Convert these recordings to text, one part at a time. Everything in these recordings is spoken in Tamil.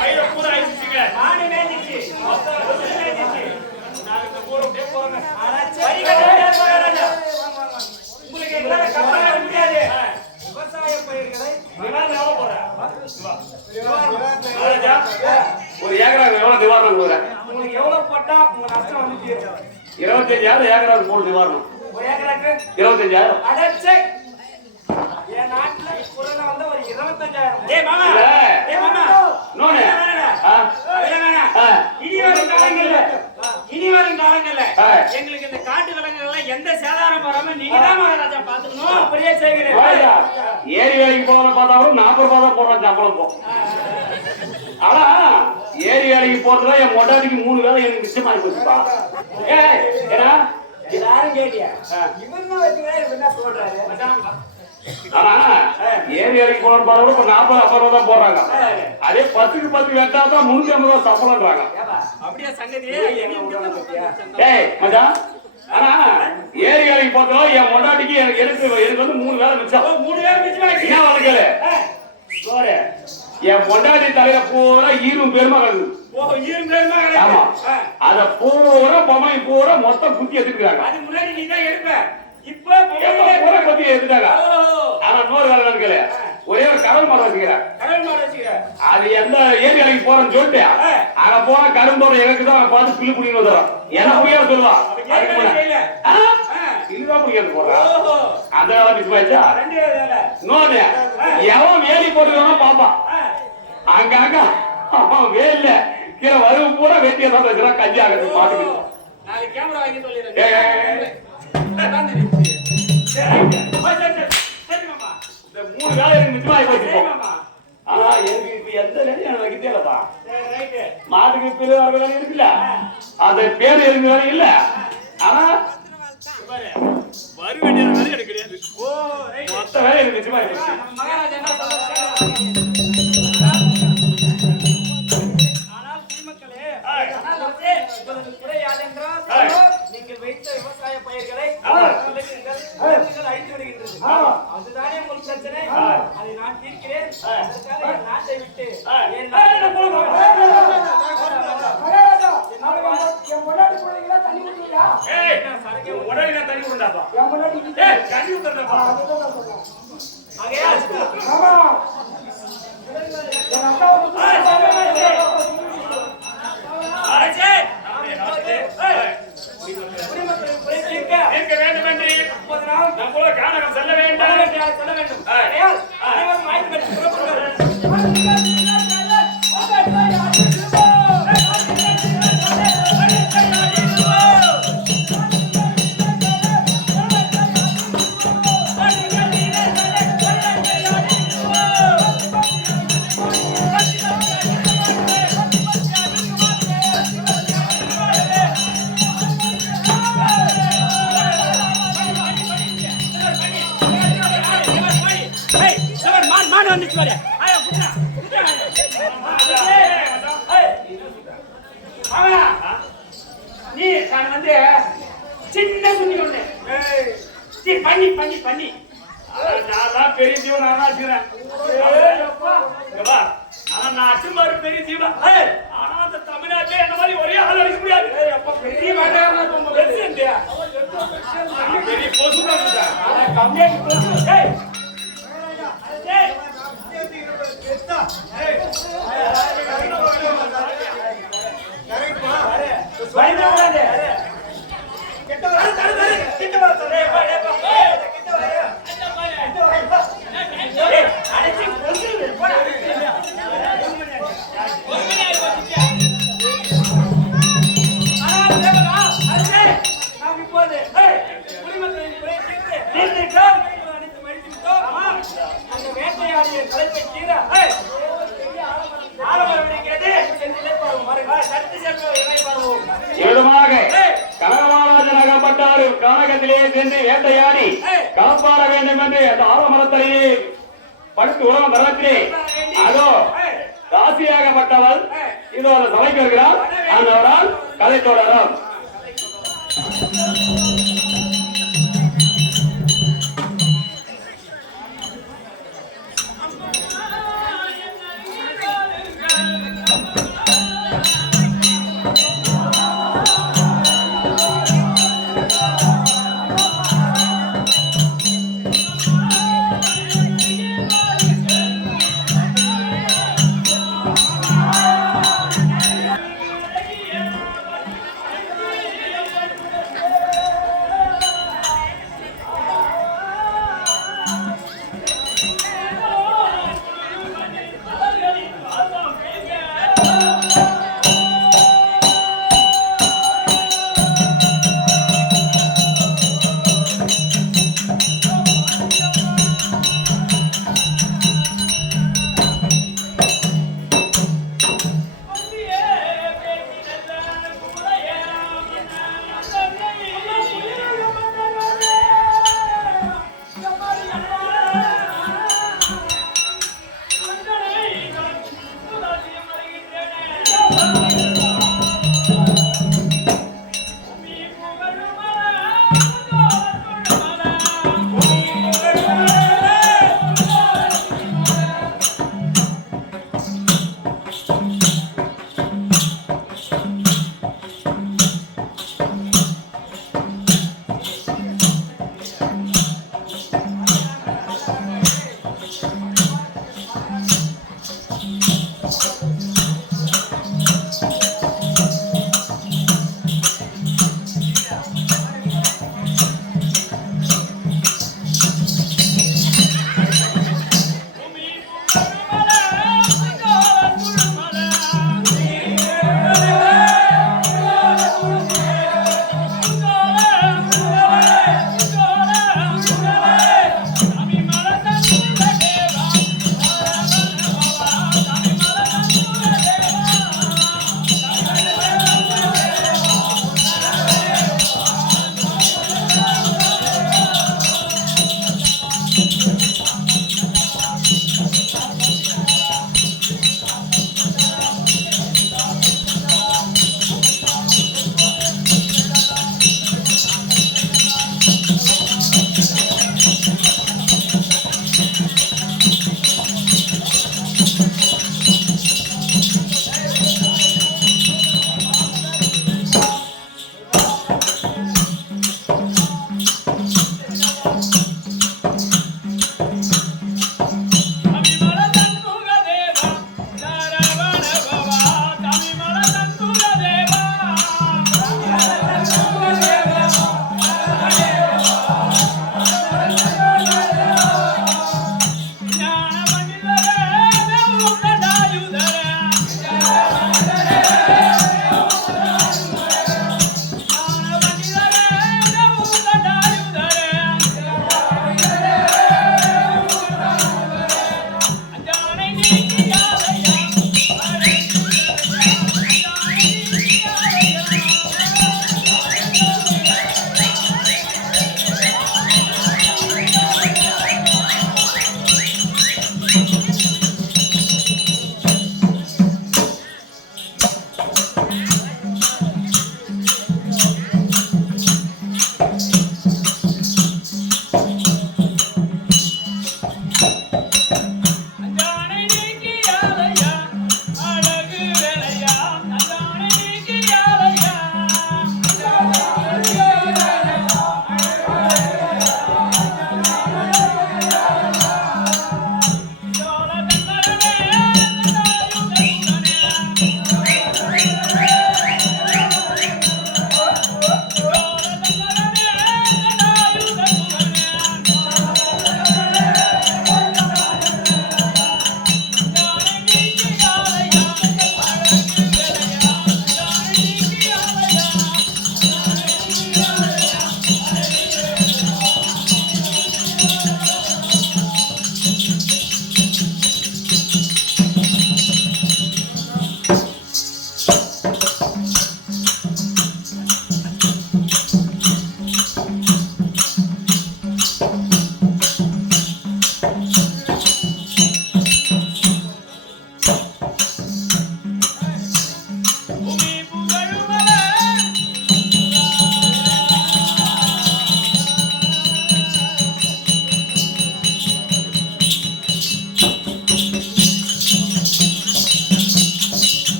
கையில பூரா ஆயிடுச்சுங்க. மாடு மேஞ்சிச்சு. நாளைக்கு ஊருக்கு போறேன். உங்களுக்கு என்னால கப்பல முடியாது. விவசாய பயிர்களை நிவாரணம் போறேன். ஒரு ஏக்கராக்கு எவ்வளவு நிவாரணம் கொடுக்குறேன்? உங்களுக்கு எவ்வளவு போட்டா உங்க நஷ்டம் வந்து 25,000 ஏக்கராக்கு போட்டு நிவாரணம். ஒரு ஏக்கராக்கு 25,000. அடச்சே என் நாட்டுல இப்போல வந்து ஒரு 25,000. டேய் மாமா, டேய் மாமா, நோனே இனி வரும் காலங்கள்ல எங்களுக்கு இந்த காட்டு விலங்குகள் எந்த சேதாரம் வராம நீங்க தான் மகாராஜா பாத்துக்கணும். அப்படியே செய்கிறேன். ஏரி வேலைக்கு போற பார்த்தாலும் 40 ரூபாய் தான் போடுறான் சம்பளம் போ. ஆனா ஏரி வேலைக்கு போறதுல என் மொட்டாட்டிக்கு 3 வேலை எனக்கு மிச்சமாயி போச்சுப்பா. ஏன்னா எல்லாரும் கேட்டியா இவன் வச்சுக்கிறேன் என்ன சொல்றாரு. ஆனா ஏரி வேலைக்கு போற பார்த்தா இப்ப 40-50 ரூபாய் தான் போடுறாங்க. அதே 10க்கு 10 வெட்டா தான் 350 ரூபாய் சம்பளம்ன்றாங்க. அப்படியே சங்கதி ஏய் மச்சான், ஆனா ஏரி வேலைக்கு போறதுல என் மொட்டாட்டிக்கு எனக்கு வந்து 3 வேலை மிச்சம். 3 வேலை மிச்சம் என்ன வளர்க்கல சோறு என் பொண்டாட்டி தலையில பூரா ஈரும் பெருமா கிடக்குது. ஆமா, அத பூரா பொம்மை பூரா மொத்தம் குத்தி எடுத்துக்கிறாங்க. அது முன்னாடி நீ தான் எடுப்ப. இப்ப பூரா குத்தி எடுத்துட்டாங்க. ஆனா இன்னொரு வேலை நடக்கல. ஒரே ஒரு கடல் மரம் வச்சுக்கிறேன். அது எந்த ஏரி வேலைக்கு போறேன்னு சொல்லிட்டு அங்க போனா கரும்போட எனக்கு தான் பார்த்து புள்ளி புடின்னு வந்துடும். எனக்கு புரியாது சொல்லுவா. இதுதான் புரியாது போடுறா. அந்த வேலை மிஸ் ஆயிடுச்சா? இன்னொன்னு எவன் வேலி போட்டுக்கான பாப்பா அங்க அவன் வேல கீழே வரும் பூரா வெட்டியை தான் வச்சுறான். கஞ்சி ஆகிறது மாட்டுக்கு. கேமரா வாங்கி சொல்லிடுறேன். இந்த 3 வேலை எனக்கு மிச்சமாகி போச்சு. ஆனா எனக்கு இப்ப எந்த வேலையும் எனக்கு வைக்க தெரியலப்பா. மாட்டுக்கு பேரு வர வேலை இருக்குல்ல, அந்த பேரு இருக்கு வேலை இல்ல. ஆனா வரு வேண்டிய வேலை எனக்கு கிடையாது. மொத்த வேலை எனக்கு மிச்சமாகி போச்சு. நீங்கள் வைத்த விவசாய பயிர்களை அழித்து விடுகின்றது. அதுதானே உங்களுக்கு பிரச்சனை. அதை நான் தீர்க்கிறேன். அதற்காக என் நாட்டை விட்டு செல்ல வேண்டும். நீ நான் வந்து சின்ன சுண்ணி ஒண்ணு பண்ணி பண்ணி பண்ணி நான் பெரிய ஜீவன் நான் ஆச்சுறேன். ஆனா நான் அச்சுமாரு பெரிய ஜீவன். ஆனா அந்த தமிழ்நாட்டிலே என்ன மாதிரி ஒரே ஆள் அடிக்க முடியாது. பெரிய பெரிய போசு தான் கம்மியா கனகமாராஜனாகப்பட்டார். கானகத்திலே சென்று வேட்டையாடி காப்பாட வேண்டும் என்று அந்த ஆலமரத்தலையே படுத்து உலகம் தரத்திலே அதோ ராசியாகப்பட்டவள் இதோ அந்த சபைக்கு இருக்கிறார். அந்த கதை தொடரும். Thank you.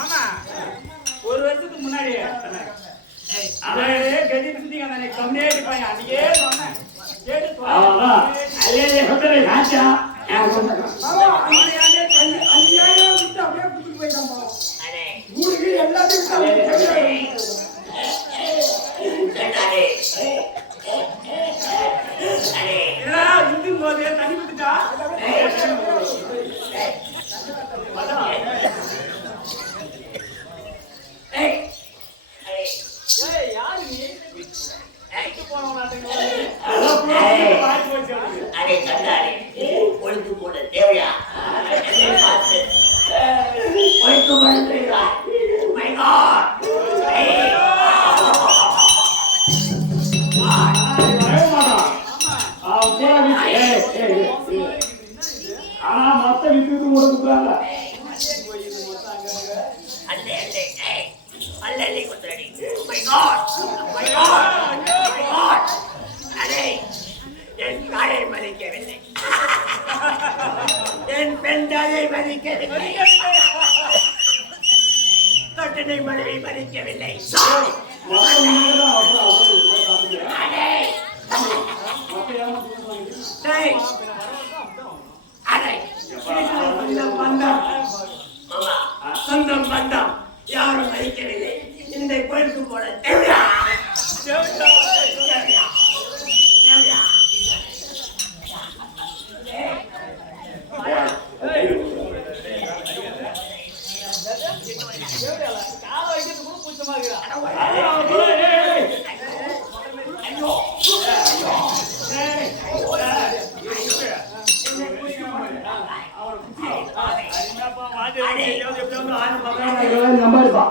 மாமா ஒரு வருஷத்துக்கு முன்னாடி அதே கெதி சுத்திங்க நான் கம்மியே இருப்பாங்க அன்னைக்கே சொன்னேன் கேட்டு அதே சொல்றேன் ராஜா மாமா அவனையாலே அன்னையாலே விட்டு அப்படியே குத்து போயிட்டான் மாமா அடே ஊருக்கு எல்லாத்தையும் இந்து போதே தண்ணி விட்டுட்டா பொழுது போட தேவையா பொழுது போட ஆனா மத்த வித்து கொடுக்குறாங்க அல்ல குத்துறடி my god my god my god அடே என் தாயை மதிக்கவில்லை என் பெண் தாயை மதிக்கவில்லை தொட்டனை மனைவி மதிக்கவில்லை சொந்தம் பந்தம் யாரும் மதிக்கவில்லை இந்த கோயிலுக்கு போல தேவையா நம்பருப்பா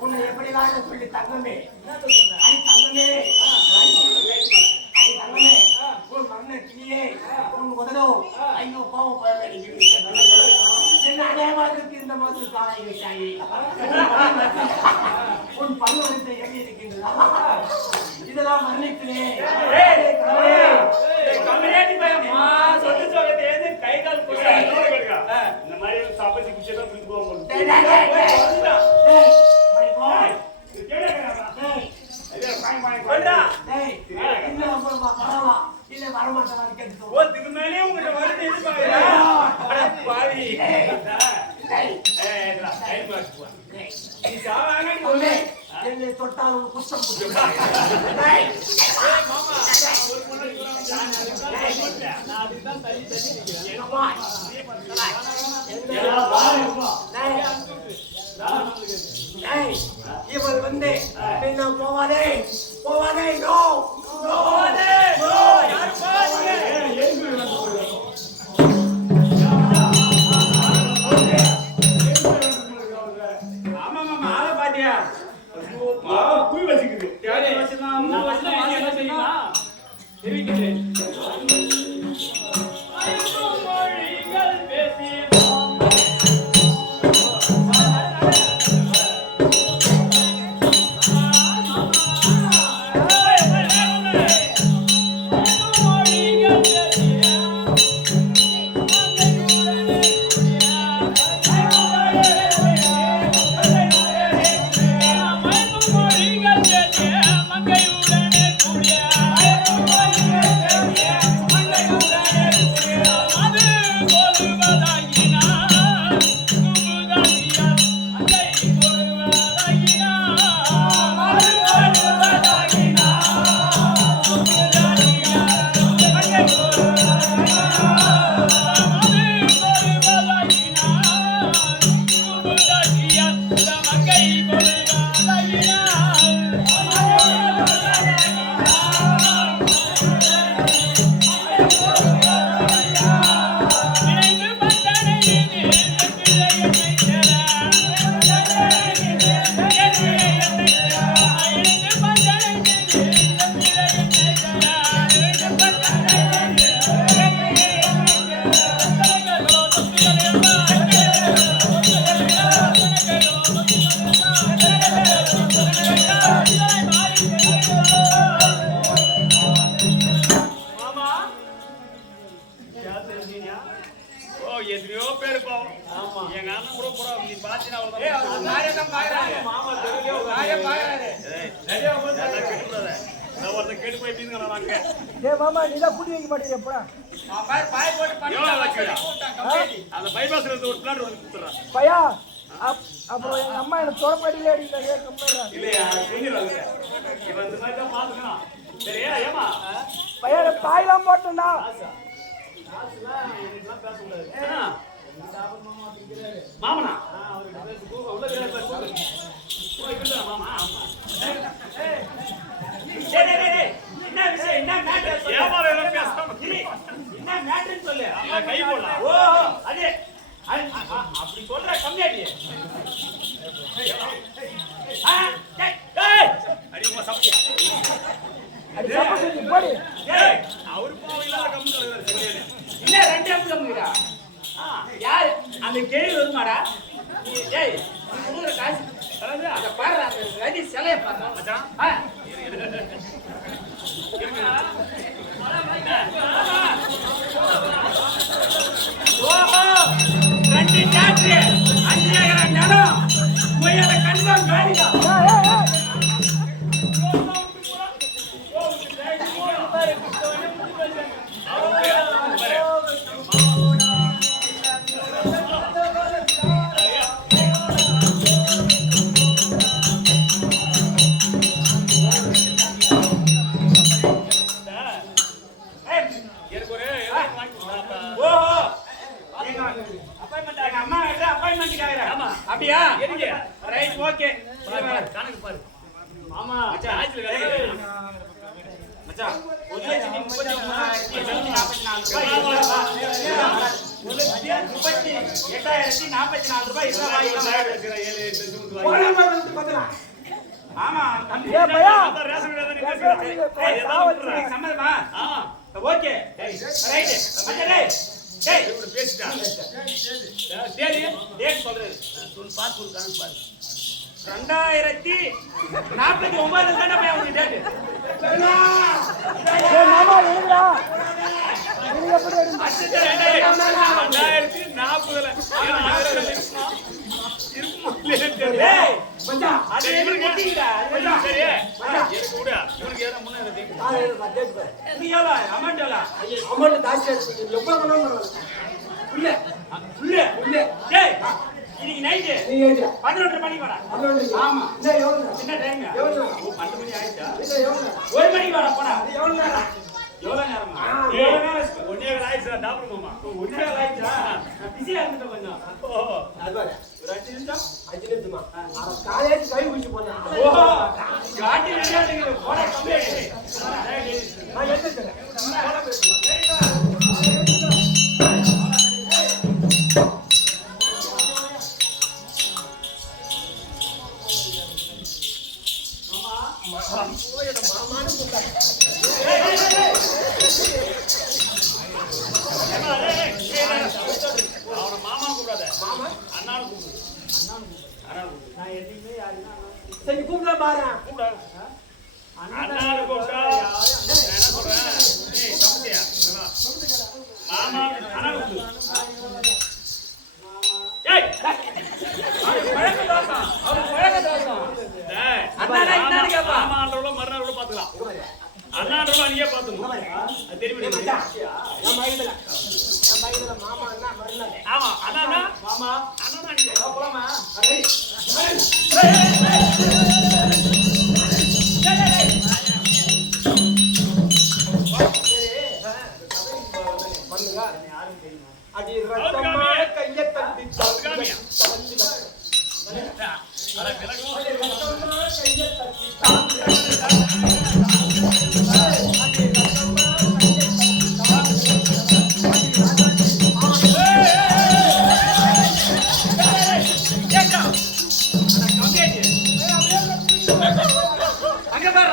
உன்னை எப்படி சொல்லி தங்கமே தங்கமே உன் மண்ண கிளியே உன் முதலோ ஐயோ கோவம் என்ன அடையாளத்திற்கு இந்த மாதிரி காலை வைத்தாயே உன் பருவத்தை எப்படி இருக்கின்றதா இதெல்லாம் மன்னிக்கிறேன் கை கால் இந்த மாதிரி சாப்பாடு குடிச்சதான் பிடிச்சு போவோம் என்னை தொட்டால் ஒரு புஷ்டம் இவள் வந்து என்ன போவாதே போவாதே நோ போவாதே நோ யார் போவாதே ஆமா மாமா ஆள பாத்தியா குய் வச்சிக்குது தேடி வச்சிடலாம் மூணு வச்சிடலாம் என்ன தெரியுமா தெரிவிக்கிறேன் மாமா தெரியல கேட்டு போய் டேய் மாமா நீ தான் புடி வைக்க மாட்டீங்க எப்படா அந்த பைபாஸ்ல இருந்து ஒரு பிளாட் வந்து கொடுத்துறான் பையா அப்புறம் எங்க அம்மா எனக்கு தொடப்படியில அடிக்கிறாங்க கம்பேரா இல்லையா சொல்லிடுறாங்க இவன் இந்த மாதிரி தான் பாத்துக்கணும் சரியா ஏமா பையா தாய்லாம் போட்டேன்டா மாமனா என்ன விஷயம் என்ன மேட்டர் என்ன மேட்டர் சொல்லு கை போடலாம் ஓ அதே அப்படி சொல்ற கம்மியாடி அடிமா சப்பியா அடி சப்போஸ் போடி ஏய் அவர் போவில கம்மி சொல்றாரு இல்ல ரெண்டு அம்முங்கடா யார் அந்த கேள்வி வருமாடா ஏய் உங்க காசு அத பாரு அந்த ரதி சிலைய பாரு மச்சான் ஓஹோ ரெண்டு டாக்டர் அஞ்சேகர நிலம் போயல கண்டம் காடிடா அப்படியா ரைட் ஓகே கணக்கு பாரு ஆமா மச்சான் ஆயில மச்சான் 1,38,044 ரூபாய் ஆமா ஏ பையா சம்மதமா ஓகே ரைட் மச்சான் டேய் இவரு பேசிட்டா டேட் சொல்றது சொல் பாத்து கணக்கு பாரு 2049 தான பையா உங்க டேட் ஏ மாமா ஏடா நீ எப்படி அடி 2040ல டேய் மச்சான் அது எப்படி கட்டிங்கடா சரி எனக்கு விடு இவனுக்கு ஏற முன்ன நீ எவ்வளவு அமௌண்ட் தாசி எவ்வளவு பண்ணணும் புள்ள டேய் இன்னைக்கு நைட் நீ ஏறியா 11:30 மணிக்கு வாடா 11 ஆமா இந்த எவ்வளவு என்ன டைம் எவ்வளவு 12 மணி ஆயிடுச்சா இந்த எவ்வளவு 1 மணிக்கு வாடா போடா எவ்வளவு நேரம் எவ்வளவு நேரமா எவ்வளவு நேரம் ஒண்ணே ஆயிடுச்சா டாக்டர் மாமா ஒண்ணே ஆயிடுச்சா பிஸியா இருந்துட்ட கொஞ்சம் அது பாரு ஒரு 5 நிமிஷம் 5 நிமிஷமா காலேஜ் கை ஊசி போனா ஓஹோ காட்டி விளையாடுங்க போடா கம்ப்ளீட் நான் எடுத்துறேன் அவன மாமா கூப்பிடாத மாமா அண்ணானு கூப்பிடு நான் என்னைக்குமே யாருன்னா சரி கூப்பிட பாரு கூப்பிட அண்ணானு கூப்பிட்டா என்ன சொல்றேன் ஏய் சம்தியா மாமா அண்ணானு கூப்பிடு ஏய் அவன் பழக்க தோசம் டேய் அண்ணா என்னன்னு கேப்பா மாமான்றவள மறுநாள் கூட பாத்துக்கலாம் அண்ணான்றவள நீயே பாத்துங்க அது தெரியுமா நான் மைதல மாமா அண்ணா மறந்தானே ஆமா அண்ணா மாமா அண்ணா நீ போலாமா பண்ணுங்க யாரும் தெரியுமா அடி ரத்தமா கைய தட்டி காமியா அட விலகு கைய தட்டி அங்க பாரு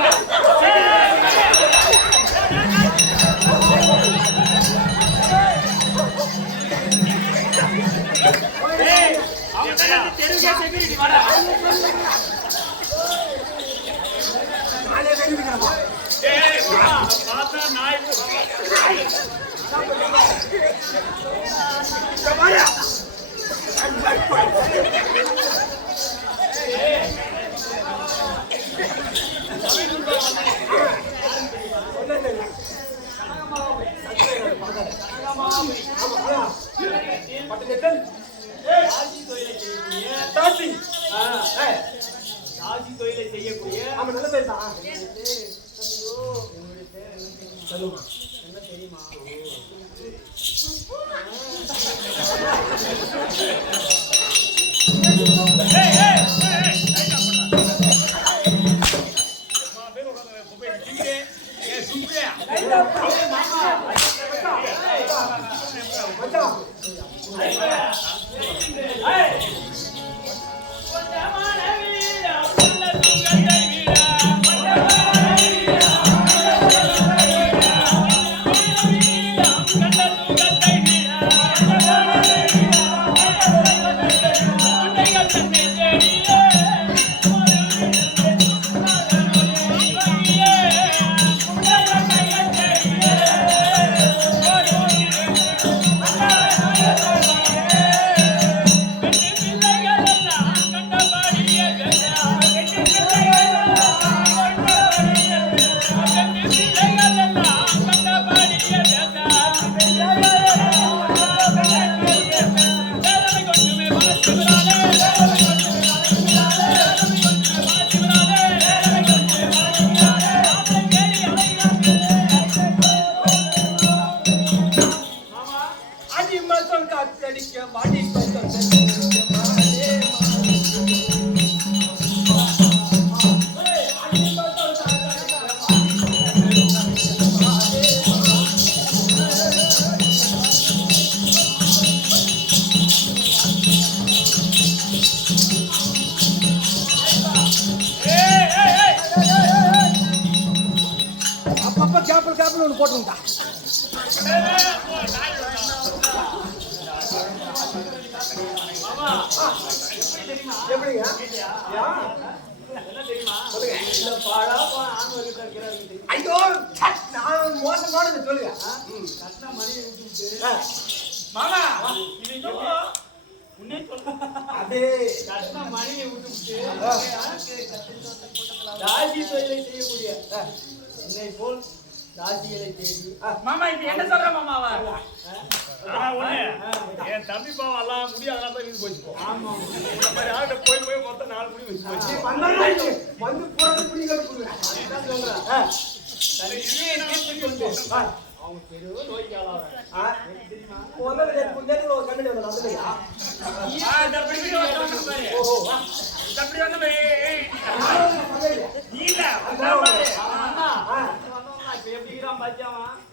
ஏய் அவன் தெருவுக்கே செக்யூரிட்டி வாடா நானே வெடிக்கிறேன் ஏய் பாத்தா நாய் தாசி தொழிலை செய்யக்கூடிய அவன் நல்ல பேர் தான். சொல்லுமா என்ன தெரியுமா? அப்பப்ப கேப்பில் ஒன்று போட்டுருந்தா. எப்படிங்க? ஐயோ நான் மோசமானது சொல்லுங்க. மாமா அதே மணியை விட்டு தாசி தொழிலை செய்யக்கூடிய என்னை போல் தாசிகளை தேடி மாமா இப்ப என்ன சொல்ற மாமாவா? என் தம்பி பாவம் எல்லாம் முடி அதெல்லாம் தான் வீடு போச்சு. ஆமா இந்த மாதிரி ஆகிட்ட போய் மொத்தம் 4 முடி வச்சு போச்சு. வந்து போறது புடிக்கிறது புடுங்க. அதுதான் சொல்றேன். அவங்க பெரிய நோய்க்கு ஆளாகிறாங்க. முதல்ல புடிக்கிறது ஒரு கண்ணு வந்து அதுலயா?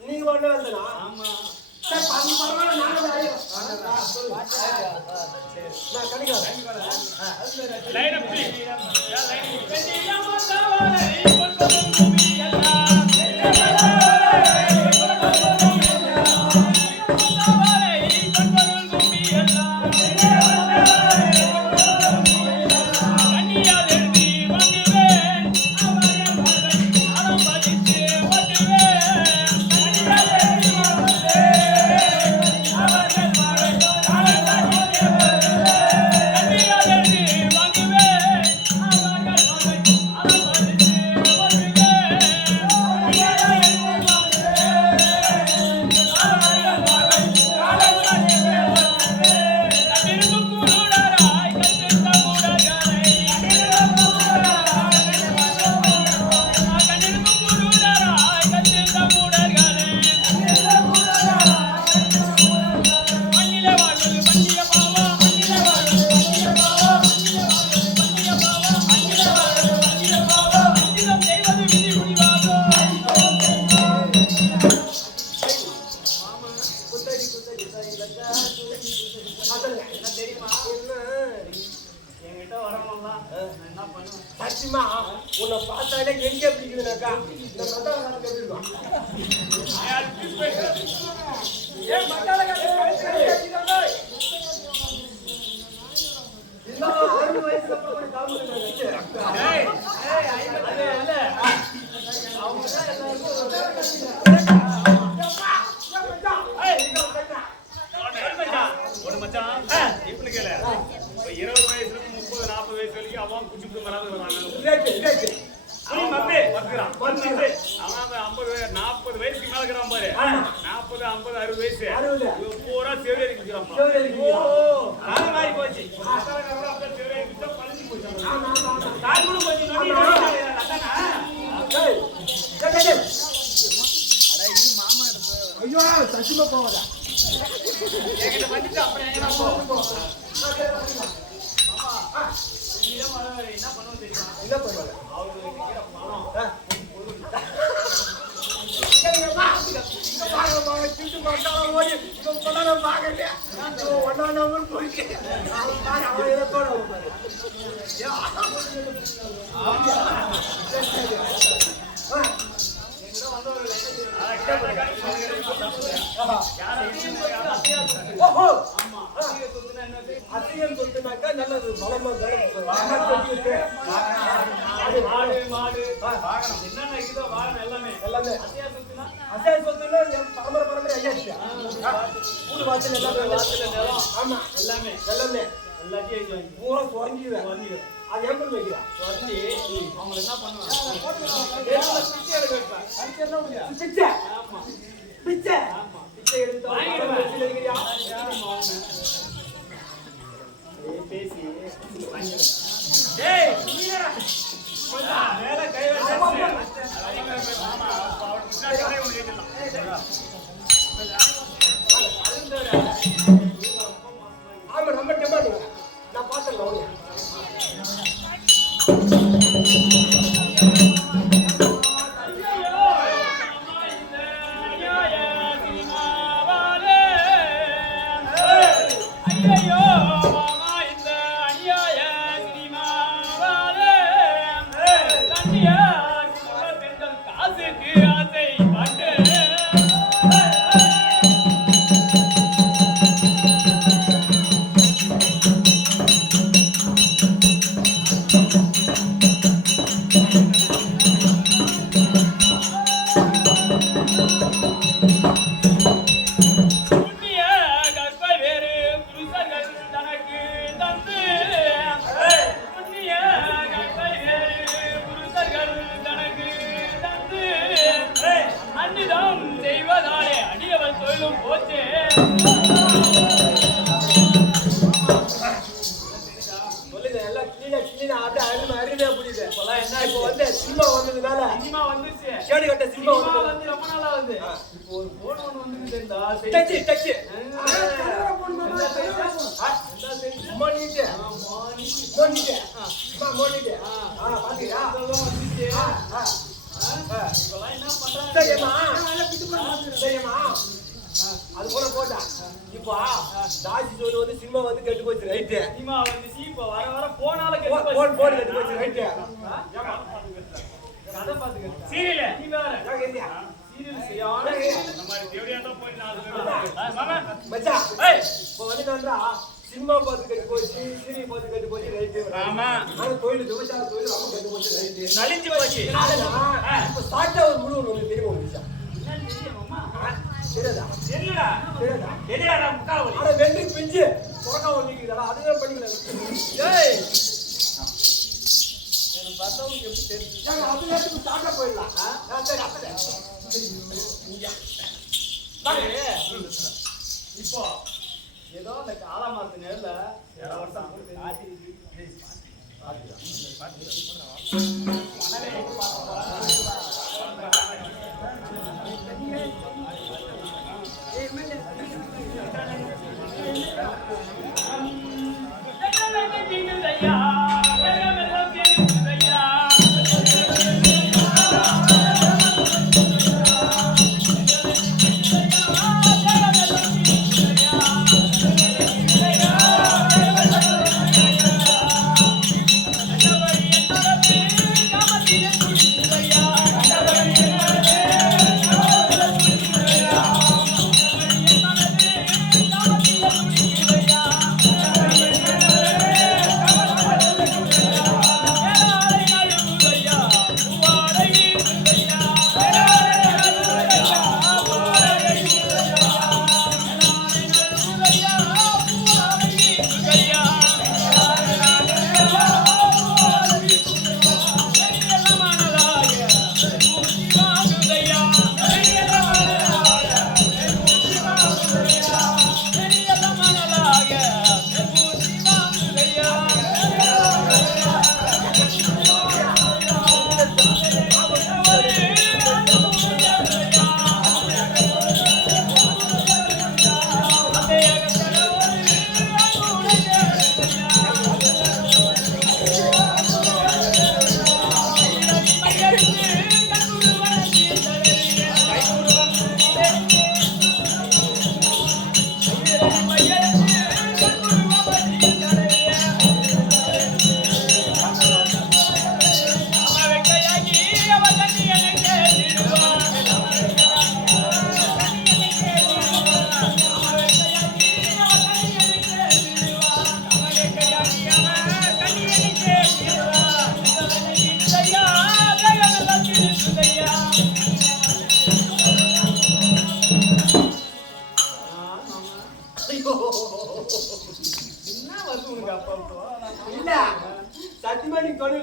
நீங்க ஒண்ணு வந்தனா? ஆமா சரி பாதி பரவாயில்ல நாங்க நான் கணிக்கிறேன். லைன் அப் சத்தியமா உன்னை பார்த்தாலே எங்க பிடிக்குதுனாக்கா இந்த மசாலா காட்டு எப்படி இருக்கும்? இன்னும் 6 வயசுல போய் காமிச்சு ஒண்ணு மச்சான் இப்படி கேளு. 20 வயசுல 30 40 வயசு வரைக்கும் அவன் குச்சி குச்சி வராது வராங்க. அவன் 40 வயசுக்கு மேல இருக்கிறான் பாரு. 40 50 60 வயசு பூரா செவிலியர் குடிக்கிறான். மாறி போச்சு. பழஞ்சு போச்சு. கால் கூட கொஞ்சம் நோண்டி நோண்டி அதானா? டேய், டேய், டேய். ஐயோ சத்தியமா போவாதா என்கிட்ட வந்துட்டு அப்புறம் எங்கடா போ? என்ன பண்ணுவோம் தெரியுமா? என்ன பண்ணுவாங்க அவருக்கு இருக்கிற பணம் அத்தியம் சொத்துனாக்கா நல்லது பலமா மாடு மாடு வாகனம் என்னென்ன இருக்குதோ வாகனம் எல்லாமே எல்லாமே அசையா சொத்துனா அசைய சொத்துல பரம்பரை பரம்பரை ஐயாச்சு ஊடு வாசல் எல்லாமே வாசல்ல நிலம் ஆமா எல்லாமே எல்லாமே எல்லாத்தையும் எழுதி வாங்கி பூரா சுரங்கிடுவேன் அது எப்படி வைக்கிறா சொல்லி அவங்க என்ன பண்ணுவாங்க பிச்சை எடுக்க வைப்பாங்க பிச்சை ஆமா பிச்சை ஆமா பிச்சை எடுத்து வாங்கிடுவேன். பேசி டேய் மேல கை வச்சு ஆமா நம்ம டிமாண்ட் நான் பார்த்தேன் செய்வதாலே அடியவன் தொழிலும் போச்சே. சொல்லுங்க எல்லாம் கிளீனா அப்படியே அருமையா புரியுது இப்பெல்லாம் என்ன இப்போ வந்து சினிமா வந்ததுனால சினிமா வந்துச்சு. கேடு கட்ட சினிமா சினிமா வந்து வந்து ரொம்ப நாளா வந்து இப்போ ஒரு போன் ஒண்ணு வந்து தெரிந்தா டச்சு டச்சு மோனிட்டு மோனிட்டு பாத்தீங்களா சரிம்மா அது போல போட்டா இப்போ தாஜி ஜோன் வந்து சினிமா வந்து கெட்டு போச்சு ரைட்டு சினிமா வந்துச்சு. இப்போ வர வர போனால போன் கெட்டு போச்சு ரைட்டு கதை பாத்துக்க சீரியல் நீ வேற சீரியல் செய்யாம மச்சான் இப்போ வந்துட்டான்றா சினிமா பார்த்து கெட்டு போச்சு சீரியல் பார்த்து கெட்டு போச்சு ரைட்டு ஆமா ஆனா தொழில் விவசாய தொழில் ரொம்ப கெட்டு போச்சு ரைட்டு நலிஞ்சு போச்சு. இப்போ சாட்டா ஒரு முழு ஒன்று தெரியுமா உங்களுக்கு தெரியாதா என்னடா தெரியாதா என்னடா முக்கால வலி. ஆனா வெள்ளி பிஞ்சு புறக்கா ஒண்ணிக்குதா அதுவே பண்ணிக்கலாம் ஏய் அதுல இருந்து சாட்டா போயிடலாம் சரி அப்படியே இப்போ ஏதோ அந்த காலமாத்து நேரில் வருஷம்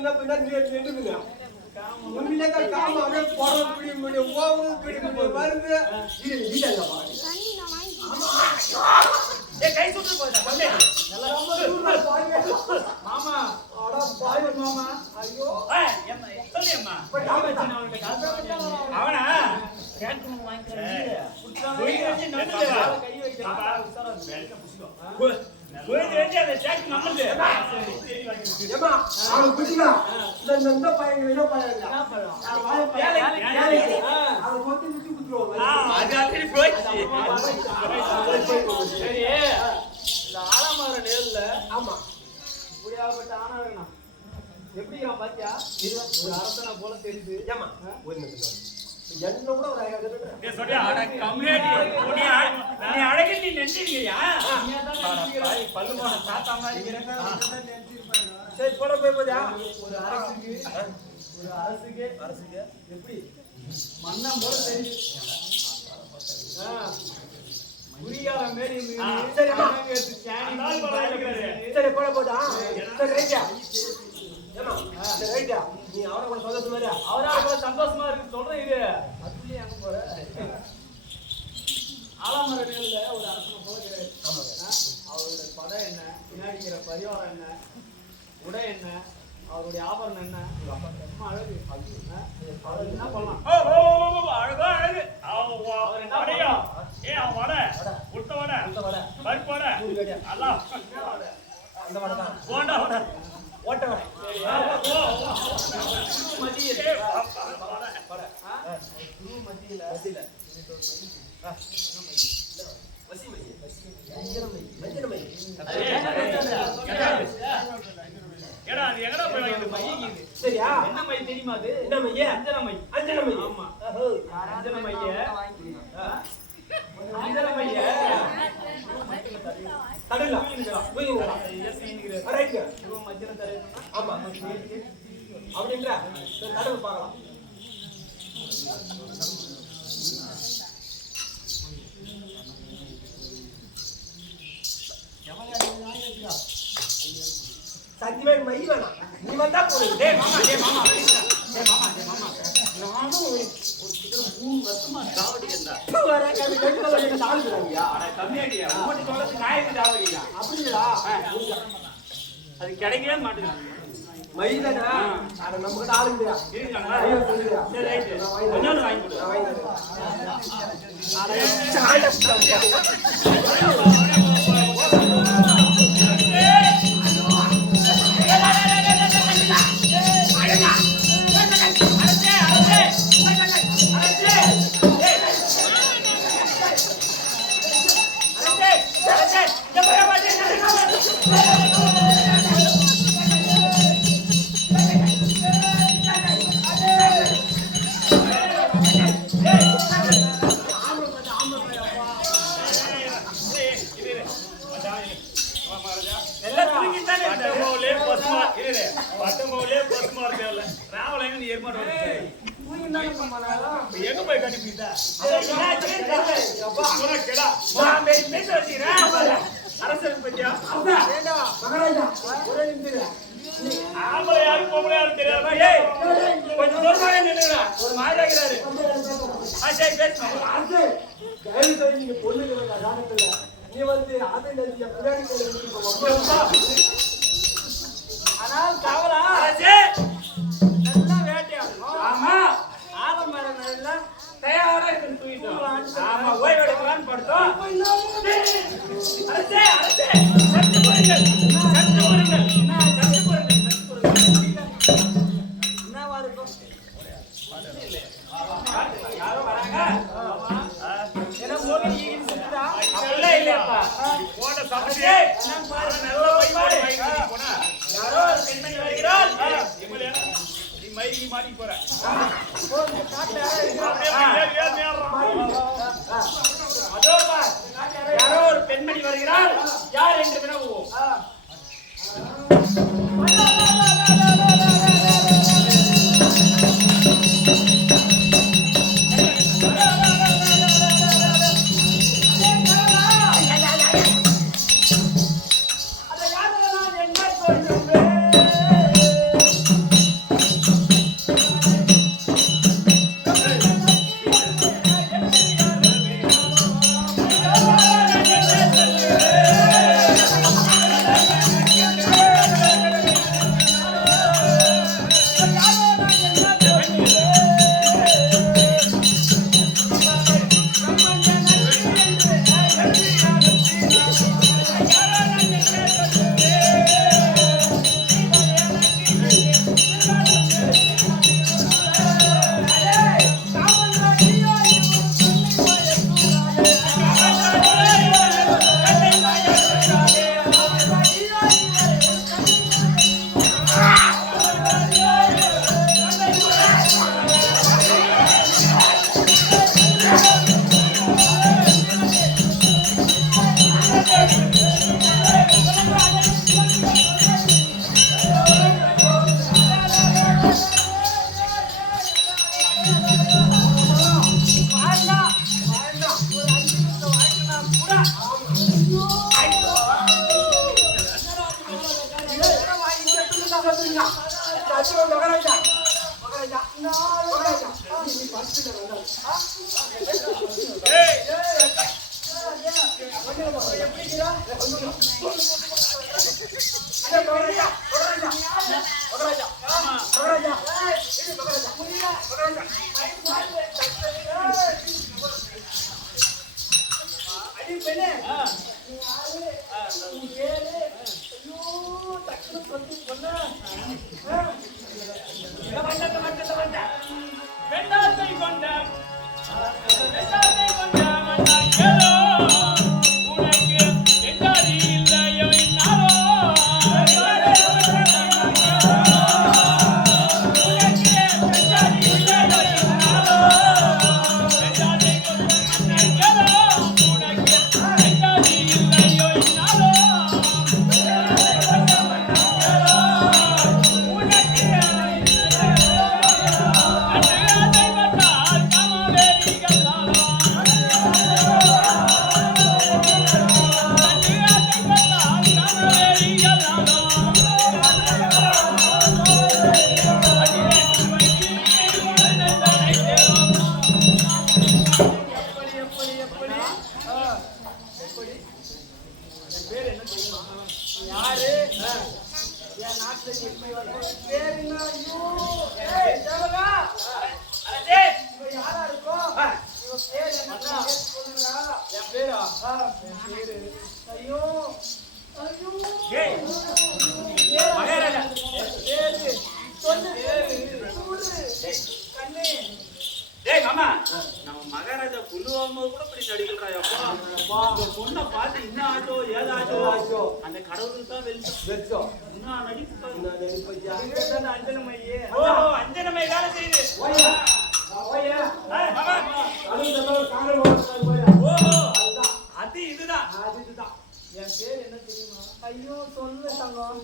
முன்ன பின்ன நின்றுங்க முன்னிலே காம அப்படியே போறது பிடி முடியும் போகுது பிடி முடியும் வருது இது இல்ல ஆமா கை சுட்டு போடா பண்ணே மாமா அட பாய் மாமா ஐயோ ஏம்மா சொல்லியம்மா அவனா கேட்கணும் வாங்கிக்கிறேன் போய் வெச்சு நம்புது கை வைக்கலாம் உசாரா வேலைக்கு புடிச்சுக்கோ போய் வெச்சு அந்த சாக்கு நம்புது ஏமா அவன் புடிச்சுடா இந்த பையன் என்ன பையன் அவன் கொத்தி சுத்தி குத்துறோம் அதாத்திரி போச்சு சரி இந்த ஆலமர நேர்ல ஆமா புடியாப்பட்ட ஆனா வேணும் எப்படியா பாத்தியா ஒரு அரசனா போல தெரியுது ஏமா ஒரு நிமிஷம் என்ன கூட ஒரு 5000 ரூபாய் நீ சொல்ற அட கம்யூனிட்டி நீ அழகு நீ நெஞ்சிருக்கியா பல்லுமான தாத்தா மாதிரி சரி போட போய் போதா ஒரு அரசுக்கு எப்படி மண்ணம் போல தெரியுது குறியால மேரி சரி அம்மா சரி சரி போட போதா சரி ரைட்டா ஏமா சரி ரைட்டா நீ அவரை கூட சந்தோஷமா இரு அவரா கூட சந்தோஷமா இருக்கு சொல்றேன் இது அதுலயே அங்க போற ஆலமர நேர்ல ஒரு அரசனை போல கிடையாது அவருடைய படை என்ன பின்னாடிக்கிற பரிவாரம் என்ன உடை என்ன அவருடைய ஆபரணம் என்ன அழகு என்ன பண்ணலாம் அழகா அழகு அவர் என்ன வடையா அவன் வடை உளுத்த வடை பருப்பு வடை எல்லாம் அந்த வடை தான் போண்டா வடை ஓட்ட வடை சரியா என்ன மை தெரியுமா அது என்ன மைய அஞ்சன மை ஆமா அஞ்சன மைய கடல போய்ங்களா ரைட் மத்தியான தரேன் ஆமா அப்படின்ற கடல் பார்க்கலாம் சத்தியமே மை வேணாம் நீ வந்தா போடு டேய் மாமா நானும் ஒரு 3 வருஷமா தாவடிக்கறேன் வர கம்மி கட்டுல தாளுறாங்க அட கம்மியாடியா ஓட்டி சொல்றது நாயக்கு தாவடியா அப்படிடா அது கிடைக்கவே மாட்டேங்குது மைதானா அட நமக்கு ஆளுங்கடா இருக்காங்களா ஐயோ சொல்லுடா சரி ரைட் இன்னொரு வாங்கி கொடு நான் வாங்கி எங்க போய் கட்டிப்பிட்டா அரசன் பத்தியா மகாராஜா ஒரே நிமிஷம் ஆம்பளை யாரும் பொம்பளை யாரும் தெரியாம கொஞ்சம் தூரமாக நின்னுடா ஒரு மாதிரி ஆகிறாரு சரி பேசுமா ஆசை தயவு செய்து நீங்க பொண்ணுங்க காரணத்துல நீ வந்து அதை நதிய பின்னாடி ஆனால் கவலா அரசே நல்லா வேட்டையாடணும் ஆமா ஆலமர நேர்ல தயாரா இருக்கு தூக்கிட்டோம் ஆமா ஓய்வு எடுக்கலாம்னு படுத்தோம் அரசே சத்து போடுங்கள் என்னவா இருக்கும் யாரோ வராங்க ஏன்னா மோகினி ஈகின்னு சொல்லிட்டா அப்படிலாம் இல்லையாப்பா போன சமைச்சே நல்ல வைப்பாடு போனா யாரோ ஒரு பெண்மணி வருகிறாள் நீ மைக்கு மாட்டி போற அதோ பார் யாரோ ஒரு பெண்மணி வருகிறாள் யார் என்று வினவுவோம் மகாராஜா மகாராஜா மகாராஜா நீ பஸ்ல வந்தா எப்படிடா மகாராஜா மகாராஜா மகாராஜா மகாராஜா இது மகாராஜா மகாராஜா அடி பெண்ணே நீ கேளு ஐயோ டக்குனு சொல்லி சொன்னா வெண்டாத்தை கொண்ட வெண்டாத்தை கொண்ட மன்னாய் கேளோ உனக்கு வெண்டாதி இல்லையோ இன்னாரோ மகாராஜா புல்லுவாம கூட இப்படி நடிக்கிறாயப்பா இந்த பொண்ணை பார்த்து என்ன ஆச்சோ ஏதாச்சோ அந்த கடவுளுக்கு தான் வெளிச்சம் இன்னும் நடிப்பு அஞ்சனமையே அஞ்சனமை வேலை செய்யுது அது இதுதான் என் பேர் என்ன தெரியுமா ஐயோ சொல்லு தங்கம்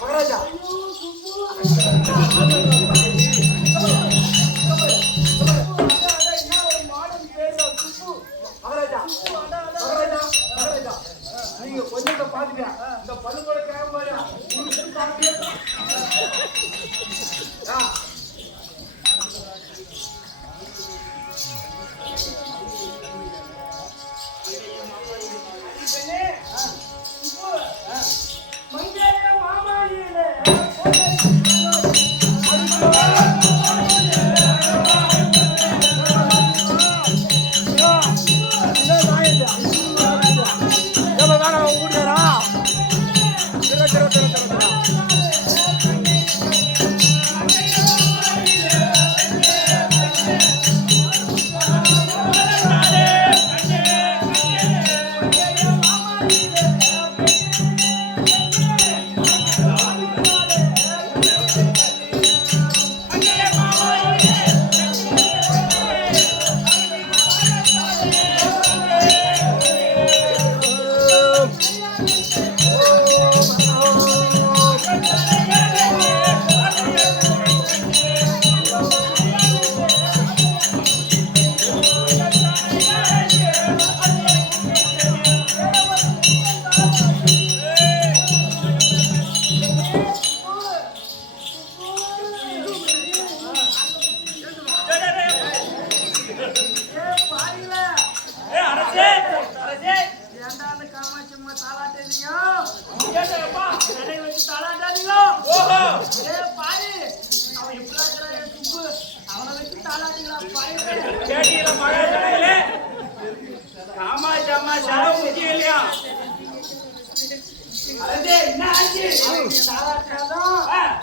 மகாராஜா மகாராஜா மகாராஜா மகாராஜா நீங்க கொஞ்சத்தை பாத்துக்க இந்த பல்லுபட கேட்க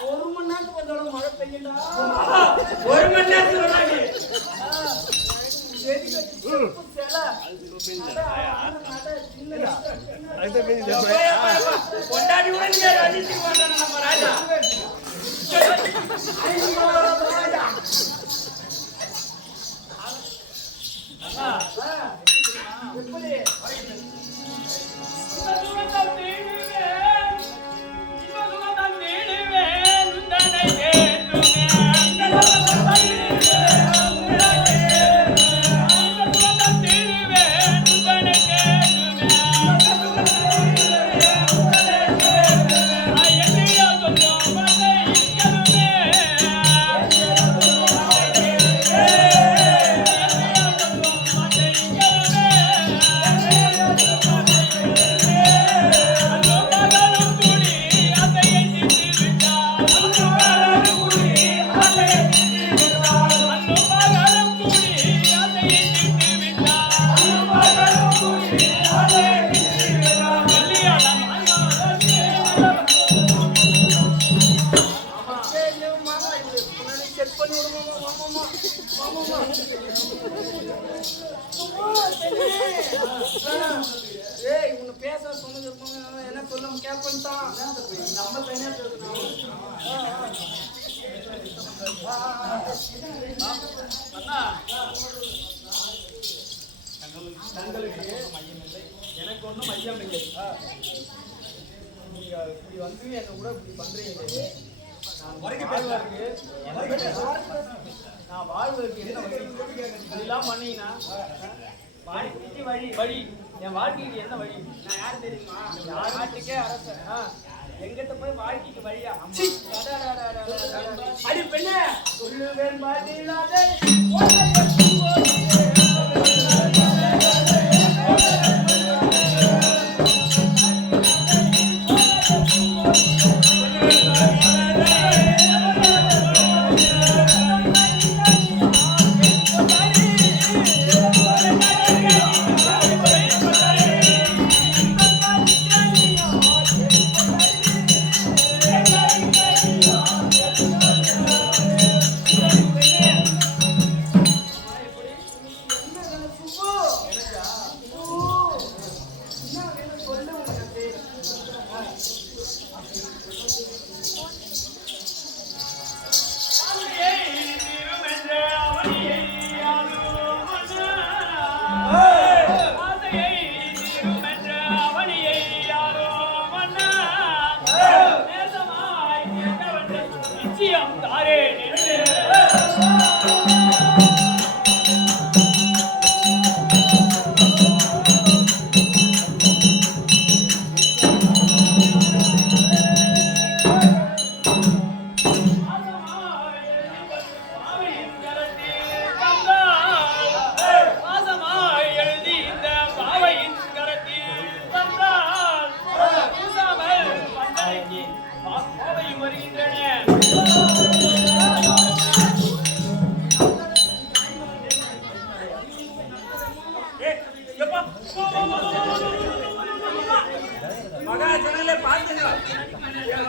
ஒரு மணி நேரத்துக்கு மழை பெய்யுண்டா ஒரு மணி நேரத்துக்கு கொண்டாடி உடனே நம்ம ராஜா I ஏய் உன்னை பேச சொன்னது என்ன சொல்ல கேட்பன்ட்டான் நம்ம தனியா பேசணும் அண்ணா தங்களுக்கு எனக்கு ஒன்றும் மையம் இல்லை நீங்க இப்படி வந்து என்ன கூட இப்படி பண்றீங்களே நான் வாழ்வதற்கு என்ன இதெல்லாம் பண்ணீங்கன்னா வாழ்க்கைக்கு வழி என் வாழ்க்கைக்கு என்ன வழி நான் யார் தெரியுமா யார் நாட்டுக்கே அரசன் எங்கிட்ட போய் வாழ்க்கைக்கு வழியா அடி பெண்ணே சொல்லுவேன் பாட்டிலாத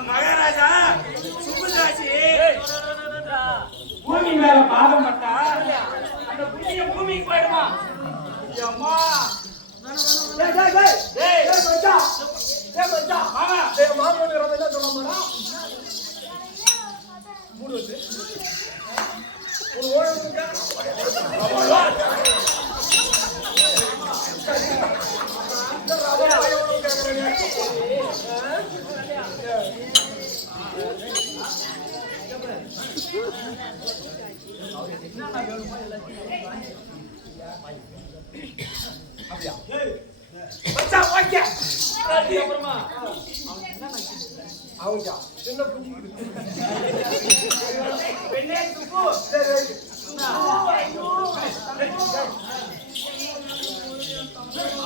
மகாராஜா சுப்புதாசி பூமி மேல பாதம் பட்டா அந்த புண்ணிய பூமிக்கு போயிடுமா அம்மா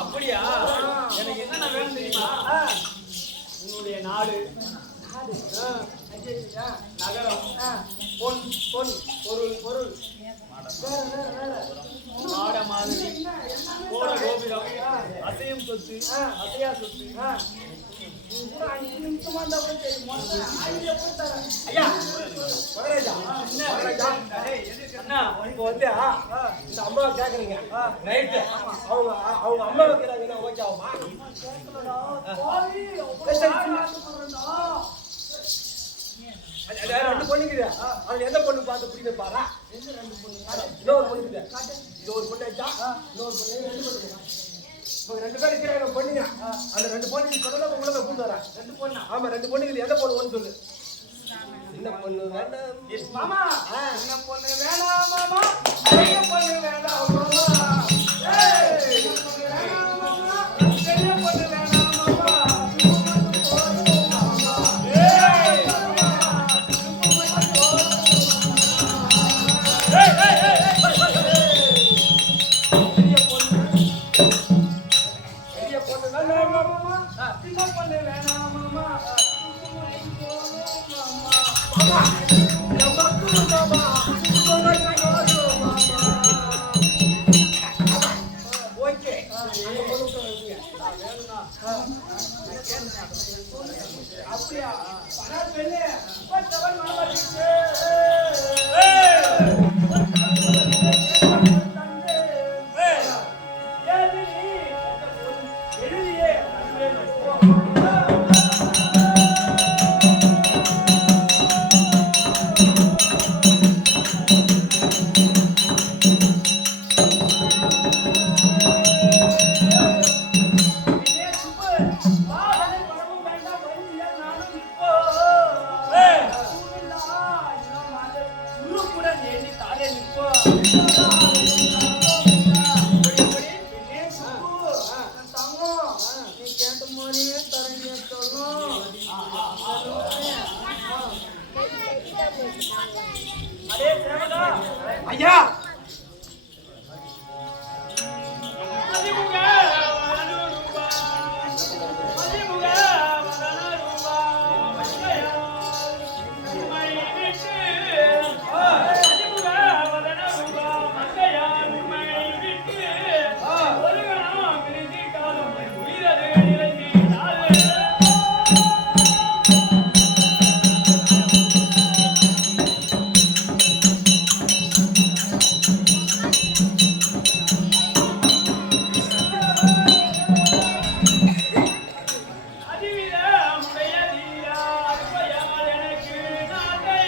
அப்படியா எனக்கு என்ன வேணும் தெரியுமா உன்னுடைய நாடு நகரம் பொன் பொன் பொருள் பொருள் மாட மாதிரி கோட கோபுரம் அசையும் சொத்து அசையா சொத்து ஐயா அண்ணா இப்போ வந்து இந்த அம்மாவை கேக்குறீங்க ரைட்டு அவங்க அவங்க அம்மா வைக்கிறாங்கன்னா ஓகே ஆகுமா ரெண்டு பொண்ணுக்குது அவங்க எந்த பொண்ணு பார்த்து பிடிக்க பாரா இன்னொரு பொண்ணுக்குது இது ஒரு பொண்ணு ஆச்சா இன்னொரு பொண்ணு ரெண்டு பொண்ணு இப்போ ரெண்டு பேரும் இருக்கிறாங்க பொண்ணுங்க அந்த ரெண்டு பொண்ணு சொல்லலாம் உங்களை கூட்டு வரேன் ரெண்டு பொண்ணு ஆமா ரெண்டு பொண்ணுக்குது எந்த பொண்ணு ஒன்று சொல்லு என்ன பொண்ணு வேண்டாம் மாமா என்ன பொண்ணு வேணாம் மாமா என்ன பொண்ணு வேணாம் மாமா என்ன பொண்ணு வேணாம் மாமா என்ன பொண்ணு வேணாம் மாமா அப்படியா பெண்ணே அடே சேவகா ஐயா மதிமுக வதனரூபா மதிமுக வதனரூபா மங்கையா உம்மை விட்டு மதிமுக வதனரூபா மங்கையா உம்மை விட்டு ஒரு கணம் பிரிந்திட்டாலும் உயிரது நிறைந்திடாது அதிவித முடைய தீரா அற்பையால் எனக்கு நாட்டை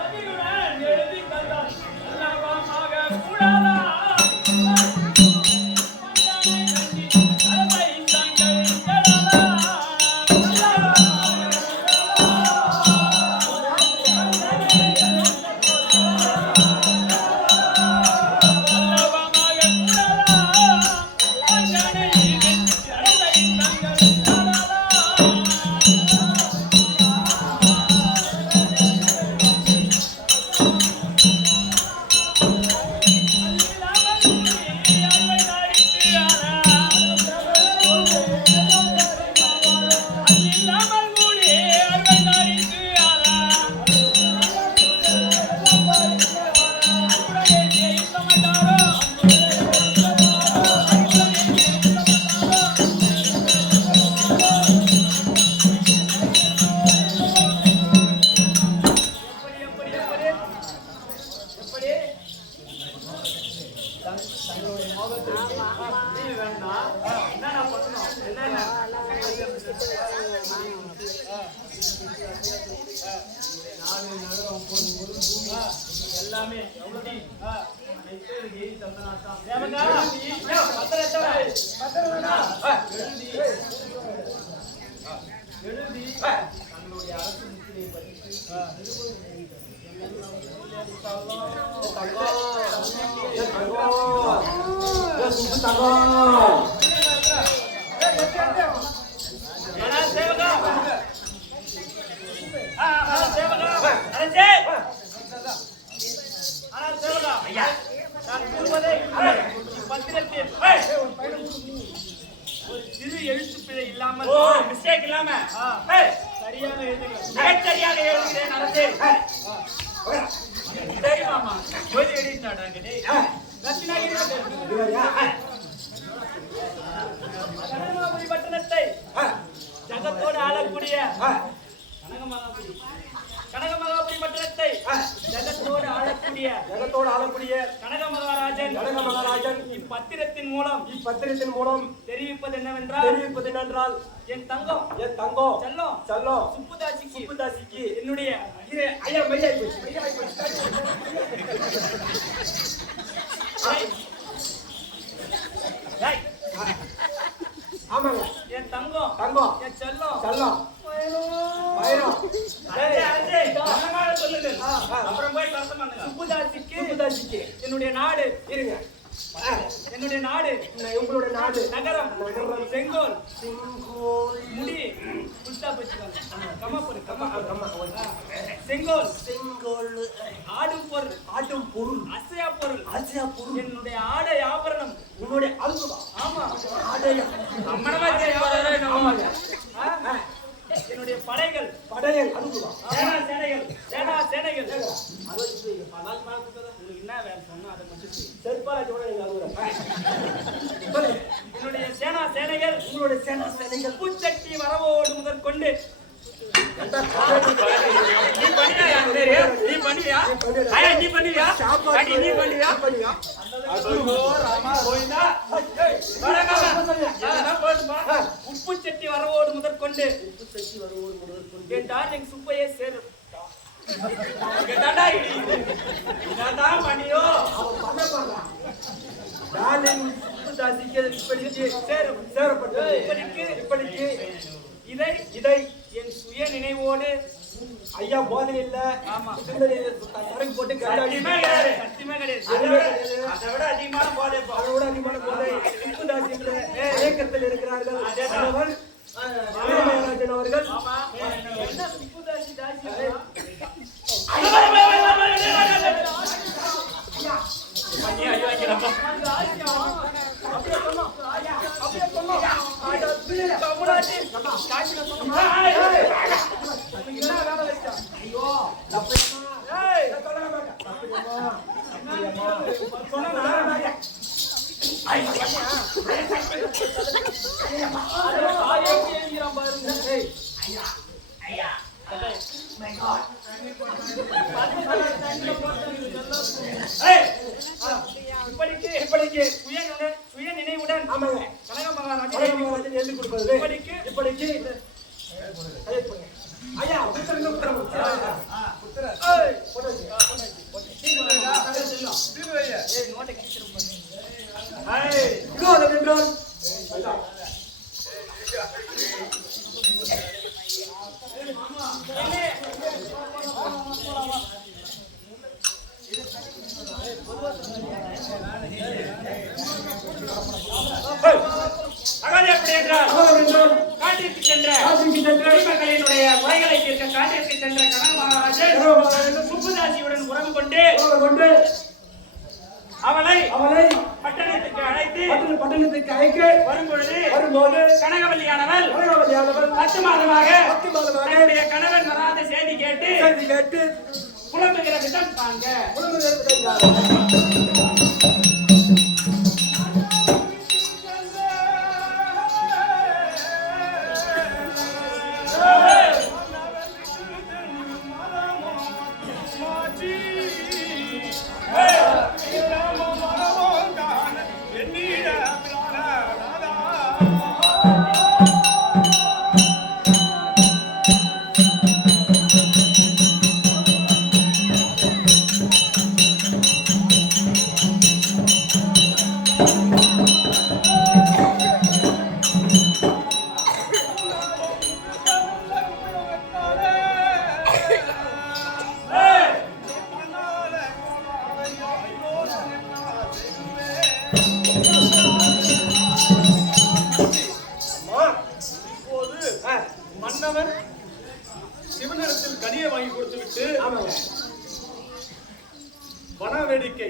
அதிகுடன் எழுதி தந்தால் நல்லவமாக கூடாதா மன்னனை கட்டி தலைமை தங்கள் கெடாதா நல்லவமாக கூடாதா மன்னனை கட்டி தலைமை தங்கள் கெடாதா தங்களுடைய மோகத்திற்கு நீ வேண்டாம் என்னடா பண்ணணும் என்னென்ன நாடு நகரம் பொன் பொருள் பூமி எல்லாமே எழுதி எழுதி தந்தனாத்தான் எழுதி தங்களுடைய அரசு முத்திரையை பற்றி ஏன்னா சேவகா சேவகா அரசே ஆனா சேவகா ஐயா நான் கூறுவதை பத்திரத்தில் ஒரு சிறு எழுத்து பிழை இல்லாமல் மிஸ்டேக் இல்லாம சரியாக எழுதுகிறேன் சரியாக எழுதுகிறேன் அரசே சரி மாமா கொஞ்சம் எழுதிட்டாடாங்க கனகமாபுரி பட்டணத்தை ஜகத்தோடு ஆளக்கூடிய கனகமகாபுரி பட்டணத்தை ஜகத்தோடு ஆளக்கூடிய கனக மகாராஜன் இப்பத்திரத்தின் மூலம் தெரிவிப்பது என்னவென்றால் என் தங்கம் செல்லம் சுப்புதாசிக்கு என்னுடைய ஐயா மையா ஆமாங்க என் தங்கம் என் செல்லம் அப்புறம் போய் கருத்தம் பண்ணுங்க சுப்புதாசிக்கு என்னுடைய நாடு இருங்க என்னுடைய நாடு உங்களுடைய நாடு நகரம் செங்கோல் முடி புஷ்டா வச்சுக்காங்க செங்கோல் ஆடும் பொருள் அசையா பொருள் என்னுடைய ஆடை ஆபரணம் உங்களுடைய அல்வா ஆமா ஆடைய என்னுடைய படைகள் அல்வா சேனா சேனைகள் உங்களுக்கு என்ன வேலை சொன்னா அதை மட்டும் செருப்பால என்னுடைய சேனா சேனைகள் உங்களுடைய சேனைகள் பூச்சட்டி வரவோடு முதற்கொண்டு உப்பு சட்டி வரவோடு முதற்கொண்டு என் டார்லிங் சுப்பையே சேரும் பண்ணியோ இப்படிக்கு இதை என் சுய நினைவோடு ஐயா போதனை இல்ல ஆமா சரக்கு போட்டு சத்தியமே கிடையாது அதை விட அதிகமான போதை அதோட அதிகமான போதை சுப்புதாசி என்ற இயக்கத்தில் இருக்கிறார்கள் அவர் மகாராஜன் அவர்கள் என்ன சுப்புதாசி தாசி கஷ்டம் உத்தரவு காட்டிற்கு சென்ற குடிமக்களினுடைய முறைகளை தீர்க்க காட்டிற்கு சென்ற கனக மகாராஜன் சுப்புதாசியுடன் உறவு கொண்டு அவளை பட்டணத்துக்கு அழைத்து பட்டணத்துக்கு அழைக்க வரும்பொழுது கனகவல்லியானவள் 10 மாதமாக தன்னுடைய கணவன் வராத செய்தி கேட்டு புலம்புகிற விதம் காண்க. மன்னவர் சிவனிடத்தில் கனியை வாங்கி கொடுத்து விட்டு வன வேடிக்கை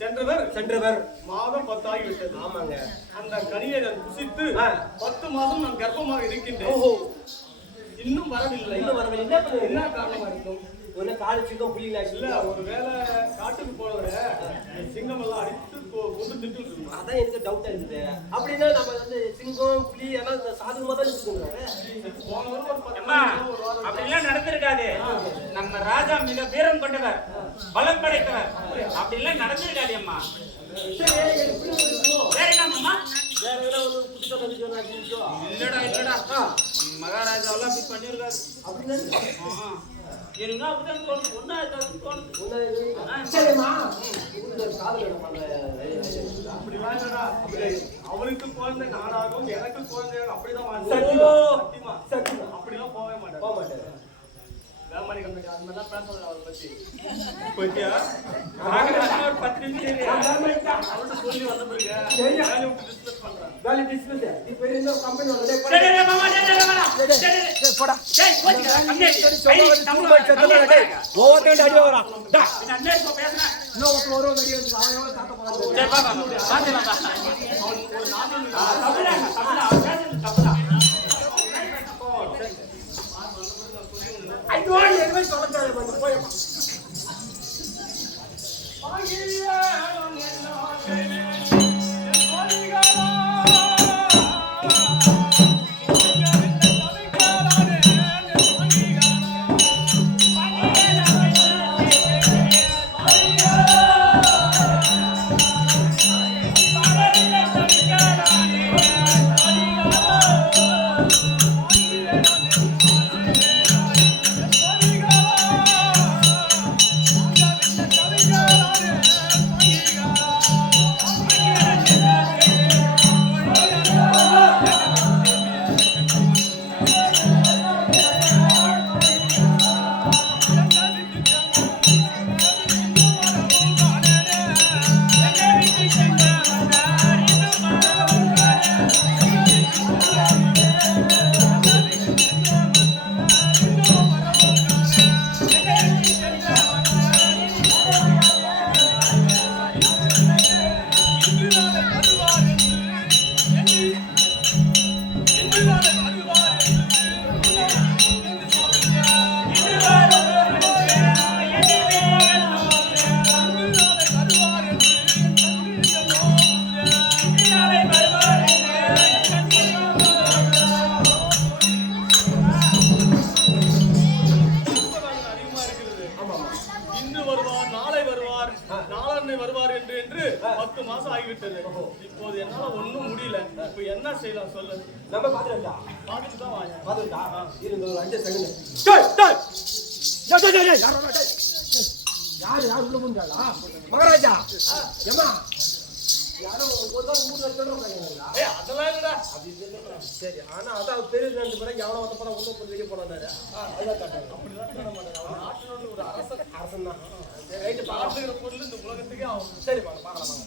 சென்றவர் மாதம் 10 ஆகிவிட்டது. ஆமாங்க. அந்த கனியை நான் புசித்து 10 மாதம் நான் கர்ப்பமாக இருக்கின்றேன். இன்னும் வரவில்லை. என்ன காரணமா இருக்கும்? ஒரு காடு சிங்கம் புலி இல்ல, ஒரு வேளை காட்டுக்கு போனவர சிங்கம் எல்லாம் அடித்து கொண்டு திட்டு இருக்கு. அதான் எனக்கு டவுட்டா இருக்குது. அப்படின்னா நம்ம வந்து சிங்கம் புலி எல்லாம் சாதகமா தான் இருக்குங்க. போனவரும் ஒரு 10 அப்படி எல்லாம் நடந்திருக்காது. நம்ம ராஜா மிக வீரம் கொண்டவர், பலம் படைத்தவர். அப்படி எல்லாம் நடந்திருக்காது அம்மா. வேற என்னம்மா? வேற ஏதாவது ஒரு புதுசா இல்லடா மகாராஜா எல்லாம் அப்படி பண்ணிருக்காரு. அப்படின்னா எனக்கு அப்படிதான் தோணுது. ஒன்னா தோணுது. சரிம்மா அவனுக்கு குழந்தை நானாகும், எனக்கு குழந்தை அப்படிதான். சத்தியமா அப்படிலாம் போக மாட்டேன். வேமாரி கம்பெனி அது மாதிரிலாம் பேசுறது அவரை பத்தி பத்தியா ஒரு 10 நிமிஷம் அவர்கிட்ட சொல்லி வந்த பிறகு வேலையை விட்டு டிஸ்கஸ் பண்றேன். வேலை டிஸ்மிஸ். இப்போ இந்த கம்பெனி வந்து சரி மாமா சரி போடா. டேய் போடா கம்பெனி ஓவர்டேண்ட் அடி வரா. டா அண்ணே இப்போ பேசுறேன். இன்னொரு ஒரு அடி வந்து அவன் எவ்வளவு தாத்த போறான். சரி பாப்பா பாத்து அவன் ஒரு நாம தப்புடா பேசுறது தப்புடா. I don't know என்ன சொல்றாரு வந்து போய் விட்டது. இப்போது என்னால ஒண்ணும் முடியல. இப்ப என்ன செய்யலாம் சொல்லு. நம்ம பாத்துட்டா பாத்துட்டு தான் வாங்க. பாத்துட்டா இருங்க ஒரு 5 செகண்ட் டேய் டேய் யார் உள்ள முண்டாளா மகாராஜா ஏமா யாரோ ஒரு தான் 3 வருஷம் சொல்றாங்க. ஏய் அதெல்லாம் இல்லடா. அது இல்ல சரி ஆனா அத பெரிய ரெண்டு பேரும் எவனோ வந்து போற உள்ள போய் வெளிய போனாரு. அதான் காட்டாங்க. அப்படி தான் பண்ண மாட்டாங்க. அவன் நாட்டினோட ஒரு அரசன் தான். ரைட் பாத்துக்கிற பொருள் இந்த உலகத்துக்கே ஆகும். சரி வாங்க பார்க்கலாம் வாங்க.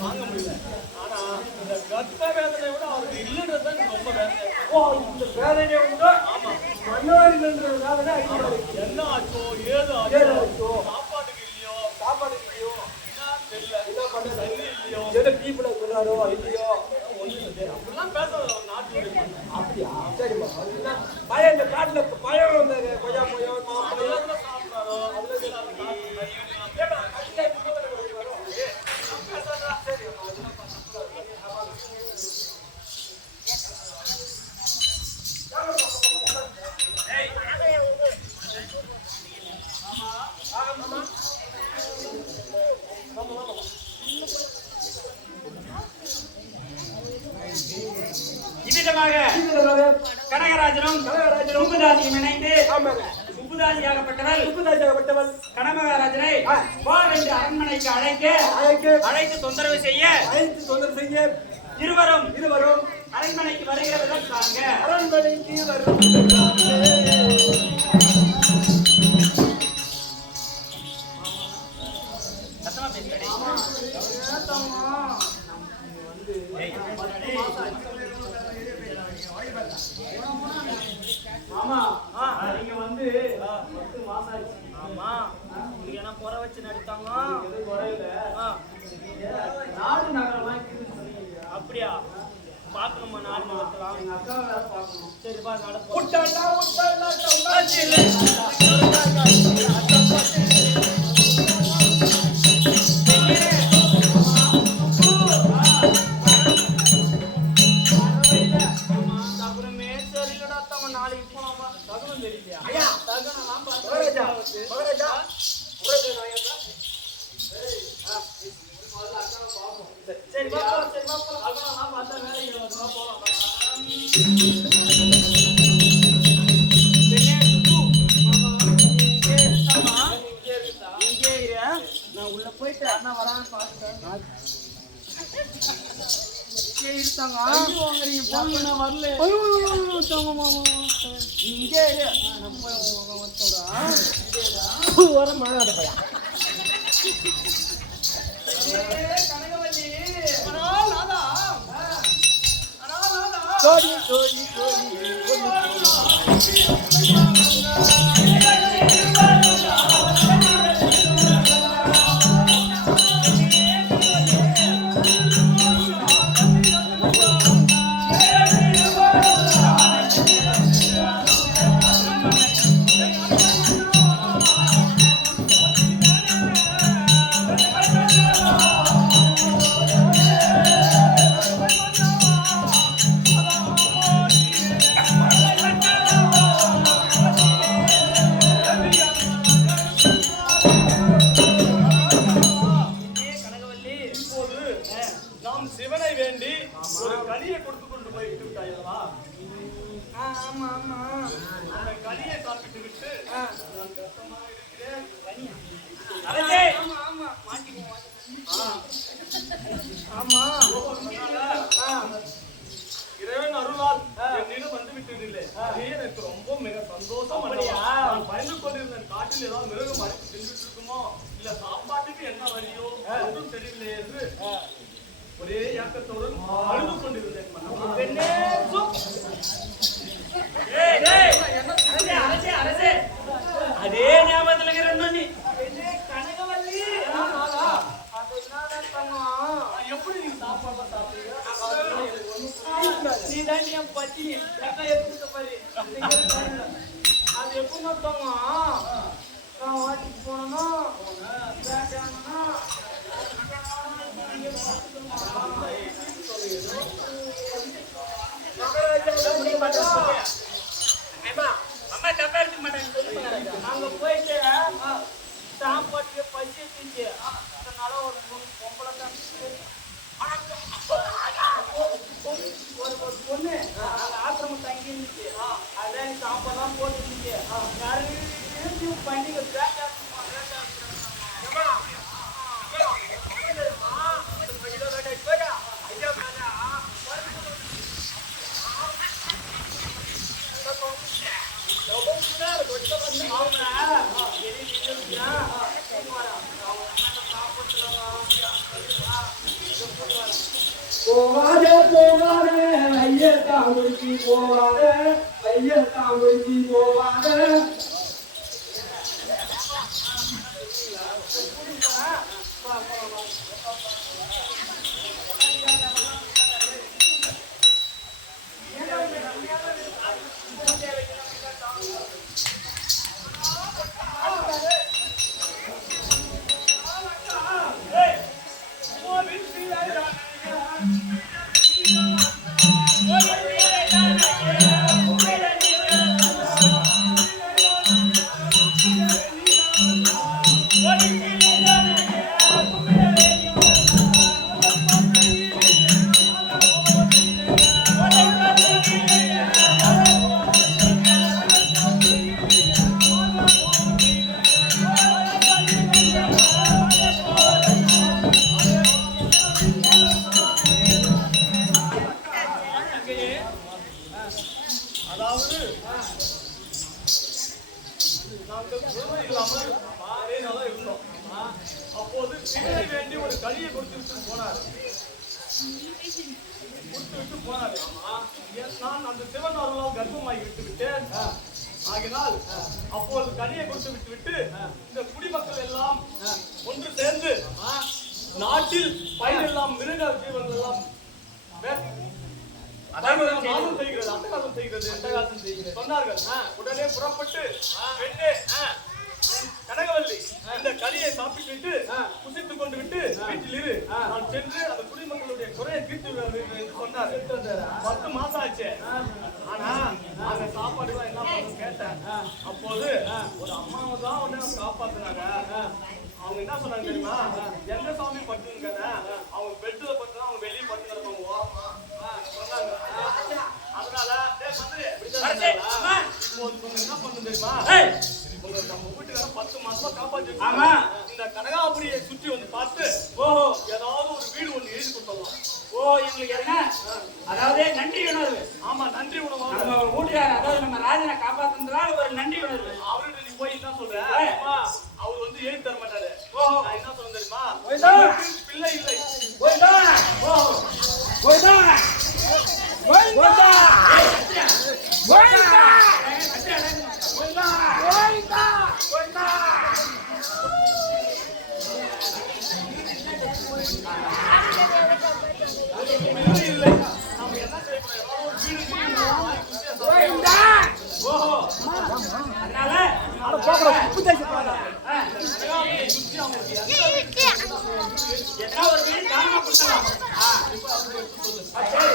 தாங்க முடியல. ஆனா இந்த கர்ப்ப வேதனை விட அவருக்கு இல்லைன்றது ரொம்ப வேதனை. இந்த வேதனையை விட ஆமா மன்னோரின்ற வேதனை அதிகமா இருக்கு. என்ன ஆச்சோ ஏது ஆச்சோ சாப்பாட்டுக்கு இல்லையோ என்ன தெரியல என்ன பண்ண தண்ணி இல்லையோ எதை டீப்ல சொன்னாரோ இல்லையோ அப்படிலாம் பேசாத நாட்டு அப்படியா சரிம்மா பயம் இந்த காட்டுல பயம் வந்தாரு கொய்யா பயம் மாம்பழம் சாப்பிடாரோ அதுல கனகராஜனும் சுப்புதாசியும் இணைந்து சுப்புதாசியாகப்பட்டவள் கனகராஜனை என்று அரண்மனைக்கு அழைத்து தொந்தரவு செய்ய இருவரும் அரண்மனைக்கு வருகிற விதம் தாங்க. அரண்மனைக்கு வரும் சத்தமா பேசுறேன். மாமா நீங்க வந்து 10 மாசம் ஆச்சு. ஆமா நீங்க என்ன குறை வச்சு நடித்தாங்க. எது குறை இல்ல. நாடு நகரம்லாம் இருக்குன்னு சொன்னீங்க. அப்படியா பாக்கணுமா நாடு நகரத்தலாம். எங்க அக்கா வேற பாக்கணும். சரி பா நடப்போம். நாளைக்கு போனோமா தகவல் தெரியலையா? ஐயா தகவலாம் மகாராஜா சரி பாப்போம் தகவலாம் பார்த்தா வேலைக்கு வந்து போலாம். நான் உள்ள போயிட்டு நான் வரேன். வாங்குறீங்க பொருள் நான் வரல இங்கே வர மாநாடு பையா கனகவல்லி சோடி சோடி சோடி நாம் சிவனை வேண்டி ஒரு கனியை கொடுத்து கொண்டு போய்விட்டு விட்டாயல்லவா? ஆமா ஆமா அந்த கனியை சாப்பிட்டு விட்டு நான் கஷ்டமா இருக்கிறேன். அரசே ஆமா இறைவன் அருளால் என்னிடம் வந்து விட்டதில்லை. அதே எனக்கு ரொம்ப மிக சந்தோஷம். நான் பயந்து கொண்டிருந்தேன், காட்டில் ஏதாவது மிருகம் அடித்து தின்னுட்டு இருக்குமோ, இல்ல சாப்பாட்டுக்கு என்ன வழியோ ஒன்றும் தெரியவில்லை என்று ஒரே ஏக்கத்தோடு அழுது கொண்டிருந்தேன். அரசே அதே ஞாபகத்துல இருக்கிற நீ கனகவல்லி எப்படி நீங்க சாப்பாடு சாப்பிடுங்க? நீ தான் என் பத்தினி எடுத்துக்க பாரு அது எப்படி நோட்டாங்க நான் வாட்டிக்கு போனோம்னா வேட்டானா அம்மா தப்பா எடுத்துக்க மாட்டேன். அங்க போயிட்டு சாப்பாட்டுக்கு பசி எடுத்துச்சு அதனால ஒரு பொம்பளை தான் ஒரு பொண்ணு அந்த ஆசிரமம் தங்கி இருந்துச்சு அதான் சாப்பாடுலாம் போட்டு இருந்துச்சு நிறைய பண்டிகை போவாதே போவாதே ஐயத்தான் முடிச்சு போவாதே ஐயத்தான் முடிச்சு போவாதே அதாவது நாங்கள் குழந்தை இல்லாமல் அதே நாளா இருந்தோம். அப்போது சிவனை வேண்டி ஒரு கனியை கொடுத்து விட்டு போனார். நான் அந்த சிவன் அருளால் கர்ப்பமாகி விட்டு விட்டேன். ஆகினால் அப்போது கனியை கொடுத்து விட்டு விட்டு இந்த குடிமக்கள் எல்லாம் ஒன்று சேர்ந்து நாட்டில் பயிரெல்லாம் மிருக ஜீவன்கள் எல்லாம் அட்டகாசம் செய்கிறது சொன்னார்கள். உடனே புறப்பட்டு பெண்ணே கனகவல்லி இந்த களியை சாப்பிட்டு புசித்துக் கொண்டு விட்டு வீட்டில் இரு, நான் சென்று அந்த குடிமக்களுடைய குறையை தீர்த்து என்று சொன்னார். 10 மாசம் ஆச்சு. ஆனா அந்த சாப்பாடு என்ன பண்ணு கேட்டேன். அப்போது ஒரு அம்மாவை தான் வந்து நம்ம காப்பாத்துனாங்க. அவங்க என்ன சொன்னாங்க தெரியுமா? எந்த சாமி பட்டுங்க அவங்க பெட்ல பட்டு அவங்க வெளியே பட்டு கிடப்பாங்க ஓரமா சொன்னாங்க. அதனால என்ன பண்ணு தெரியுமா? நம்ம வீட்டுக்காரன் 10 மாசமா காப்பாத்தி ஆமா. இந்த கனகாபுரியை சுற்றி வந்து பார்த்து ஓஹோ, ஏதாவது ஒரு வீடு ஒண்ணு எழுதி கொடுத்தலாம். ஓ எங்களுக்கு என்ன, அதாவது நன்றி உணர்வு. ஆமா, நன்றி உணவாக நம்ம வீட்டுக்காரர், அதாவது நம்ம ராஜனை காப்பாத்துறதுனால ஒரு நன்றி உணர்வு. அவர்கிட்ட நீ போய் என்ன சொல்ற? அம்மா, அவர் வந்து எழுதி தர மாட்டாரு. நான் என்ன சொல்றேன் தெரியுமா? போய்தான். பிள்ளை இல்லை. போய்தான். ஓஹோ, போய்தான். போய்தான். போய்தான். பிள்ளை இல்லை. நாம என்ன செய்ய போறோம்? ஓஹோ, அதனால உப்பு தேய்ச்சி போறாங்க. கனகாபுரியை சுற்றி அவங்களுக்கு எத்தனை ஒரு வீடு தானமா கொடுத்தலாம். சரி.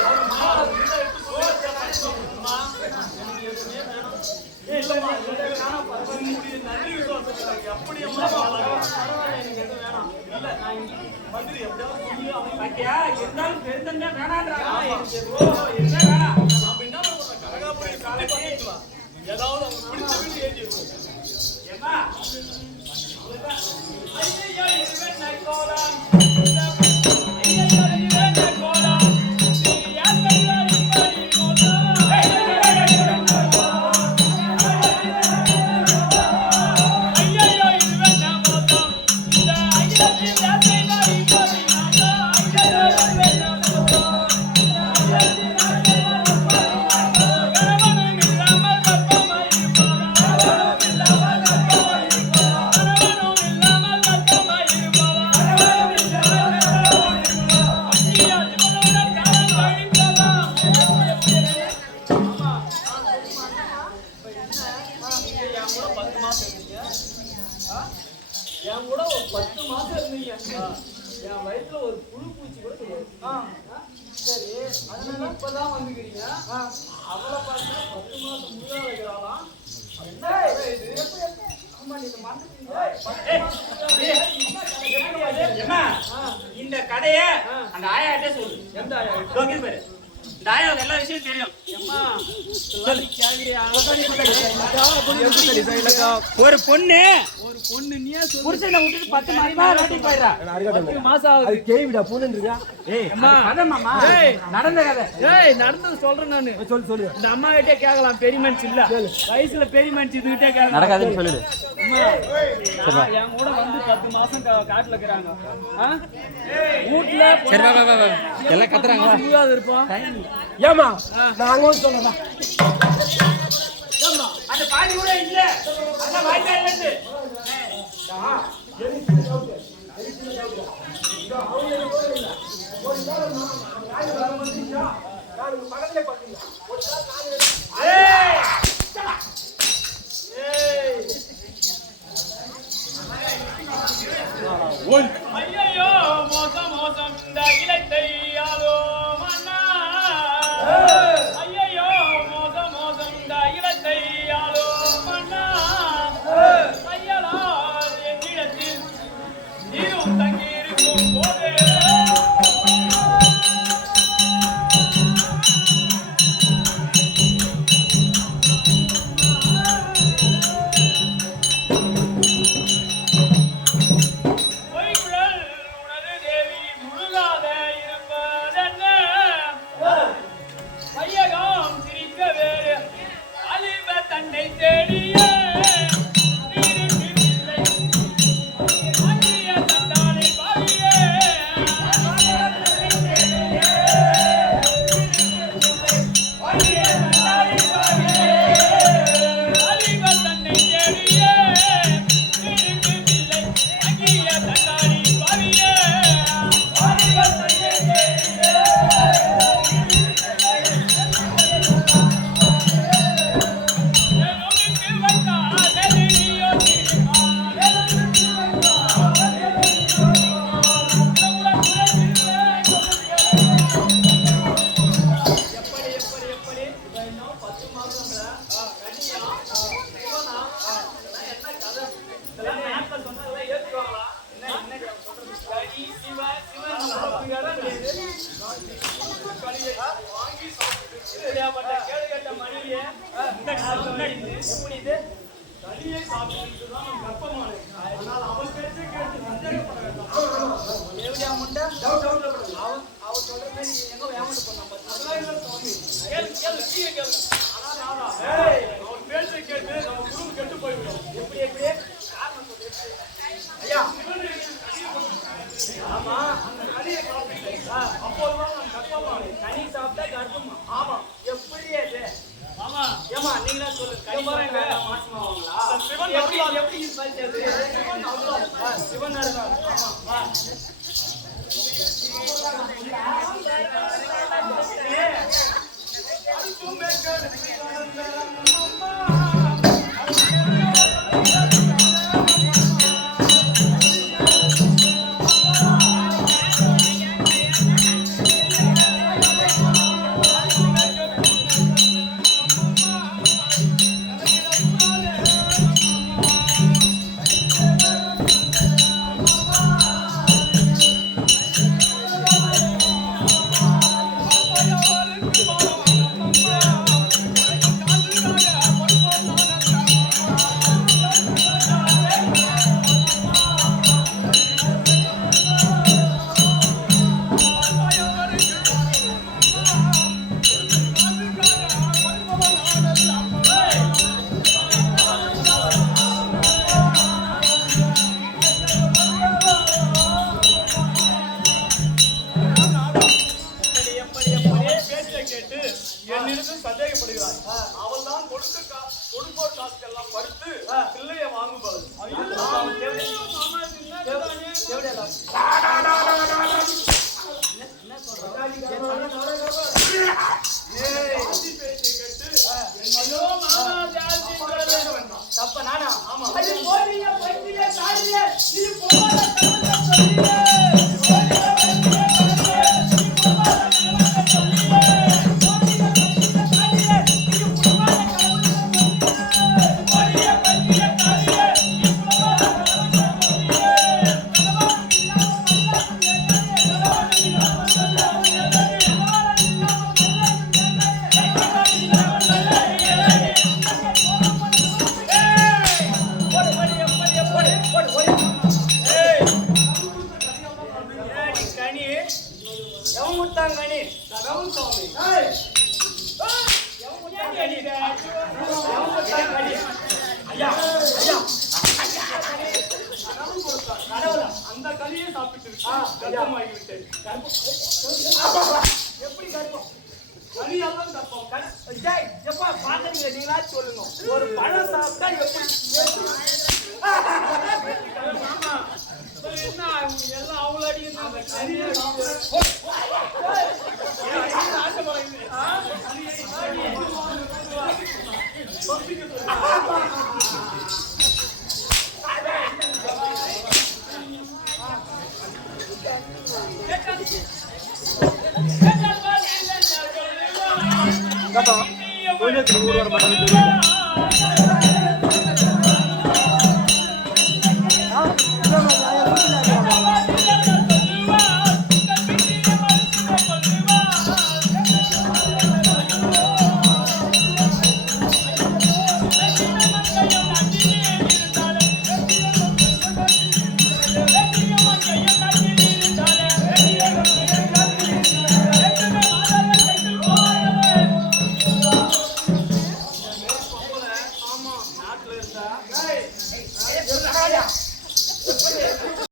இல்லம்மா, எனக்கு வேணாம். உன்னுடைய நன்றி விசுவாசம் எப்படி அம்மா பரவாயில்ல, எனக்கு எதுவும் வேணாம். இல்ல, நான் மந்திரி எப்படியாவது சொல்லி அவங்க பாத்தியா, இருந்தாலும் பெருந்தன்மை வேணான்றாங்க. ஓஹோ, என்ன வேணாம். நாம என்ன பண்ணுவோம்? கனகாபுரியை சுற்றி பார்த்துக்கலாம். ஏதாவது அவங்க பிடிச்ச வீடு எழுதி ஏம்மா, ஐயா இருவன் கோலம் ஐயா இருவன் கோலம் என் கூட ஒரு 10 மாசம் இருந்தீங்க. என் வயிற்றுல ஒரு புழு பூச்சி கூட கிடையாது. சரி, அதனால இப்பதான் வந்துக்கிறீங்க. அவளை பார்த்தா 10 மாசம் முன்னால இருக்கிறாளாம். என்ன இது? அம்மா, நீங்க மறந்துட்டீங்க. ஏம்மா, இந்த கதைய அந்த ஆயாட்டே சொல்லு. எந்த ஆயா? ஓகே பாரு, இந்த ஆயாவுக்கு எல்லா விஷயம் தெரியும். அம்மா, சொல்லி கேக்குறியா? ஒரு பொண்ணு நீயே சொல்லு. புருஷனை விட்டுட்டு 10 மாசமா ரோட்டிக்கு போயிடுறா. 10 மாசம் ஆகுது. அது கேவிடா பூனன்றியா? ஏய், அது கதை மாமா, நடந்த கதை. ஏய், நடந்தது சொல்றேன் நானு. சொல்லு சொல்லு. இந்த அம்மா கிட்டே கேட்கலாம், பெரிய மனுஷன் இல்ல, வயசுல பெரிய மனுஷன் இதுகிட்டே கேட்கலாம். நடக்காதுன்னு சொல்லிடு. அம்மா, என் கூட வந்து 10 மாசம் காட்டுல இருக்கிறாங்க. வீட்டுல எல்லாம் கத்துறாங்க. தூங்காது இருப்போம். ஏமா நாங்க சொல்லலாம். அந்த பாதி கூட இல்ல, அதான் வாய்க்கால் இருந்து. ஏய், ஐயோ, மோசம் மோசம் இந்த இலத்தை ஆளோ மன்னா. ஐயோ, மோசம் மோசம் இந்த இலத்தை ஆளோ மன்னா. ஐயலா, எங்கிடத்தில் நீரும் தங்கி இருக்கும் போது பொய்குழல் உனது தேவி முழுகாத இருப்பதென்ன? வையகம் சிரிக்க வேறு அலிப தன்னை தேடிய நீருக்கில்லை. அந்நிய தந்தானை பாவியே. அலிப தன்னை தேடிய நீருக்கில்லை. அந்நிய தந்தானை பாவியே. நெருங்கிக்கு வந்தால் நெருங்கியோ எப்படி எப்படி எப்படி இன்னும் 10 மாசம்ல கனியா சிவனா என்ன கதை இதெல்லாம் நாட்ல சொன்னதெல்லாம் ஏத்துக்குவாங்களா? என்ன சொல்றது? கனி சிவ சிவன் சொல்லுகிறாரா? கனியை வாங்கி சாப்பிட்டு இப்படியாப்பட்ட கேடு கட்ட மணியே இந்த காலம் முன்னாடி எப்படி இது கனியை சாப்பிட்டு தான் நான் கர்ப்பமானேன். ஆனால் அவள் பேச்சை கேட்டு சந்தேகப்பட வேண்டாம். எப்படியா முண்டை அவன் சொல்ற மாதிரி எங்க ஏமாந்து போனா அதெல்லாம் இல்லை சுவாமி. கேளு கீழே கேளு. ஆனால் நானா அவள் பேச்சை கேட்டு நம்ம குடும்பம் கெட்டு போய்விடும். எப்படி காரணம் சொல்லு. ஐயா ஆமா அந்த கனியை சாப்பிட்டேன். அப்போதுதான் நான் கர்ப்பமானேன். கனி சாப்பிட்டா கர்ப்பமா? ஆமா எப்படி அது? ஆமா ஏமா நீங்களா சொல்லு. கனி பாருங்க. சாப்பிட்டா மாசமாவாங்களா? அந்த சிவன் எப்படி அருளால் எப்படி இது பறிச்சது? சிவன் அருளால். சிவன் அருளால். ஆமா. என்னிடத்தில் சந்தேகப்படுகிறாய். அவள் தான் கொடுப்போர் காசுக்கெல்லாம் படுத்து பிள்ளையை வாங்குபவள். தப்ப நானா? ஆமா. கனி எவன் முட்டான் கனி? தகவல் சுவாமி. எவன் முட்டான் கனி? எவன் முட்டான் கனி? ஐயா கடவுளா? அந்த கனியை சாப்பிட்டு கர்ப்பமாகி விட்டேன். எப்படி கர்ப்பம்? கனியால்தான் கர்ப்பம். டேய், எப்பா பாத்தீங்க நீங்களா சொல்லுங்க. ஒரு பழம் சாப்பிட்டா எப்படி? மாமா, என்ன எல்லாம் அவ்வளோ அடிக்கும். அந்த கனியை கொஞ்சம்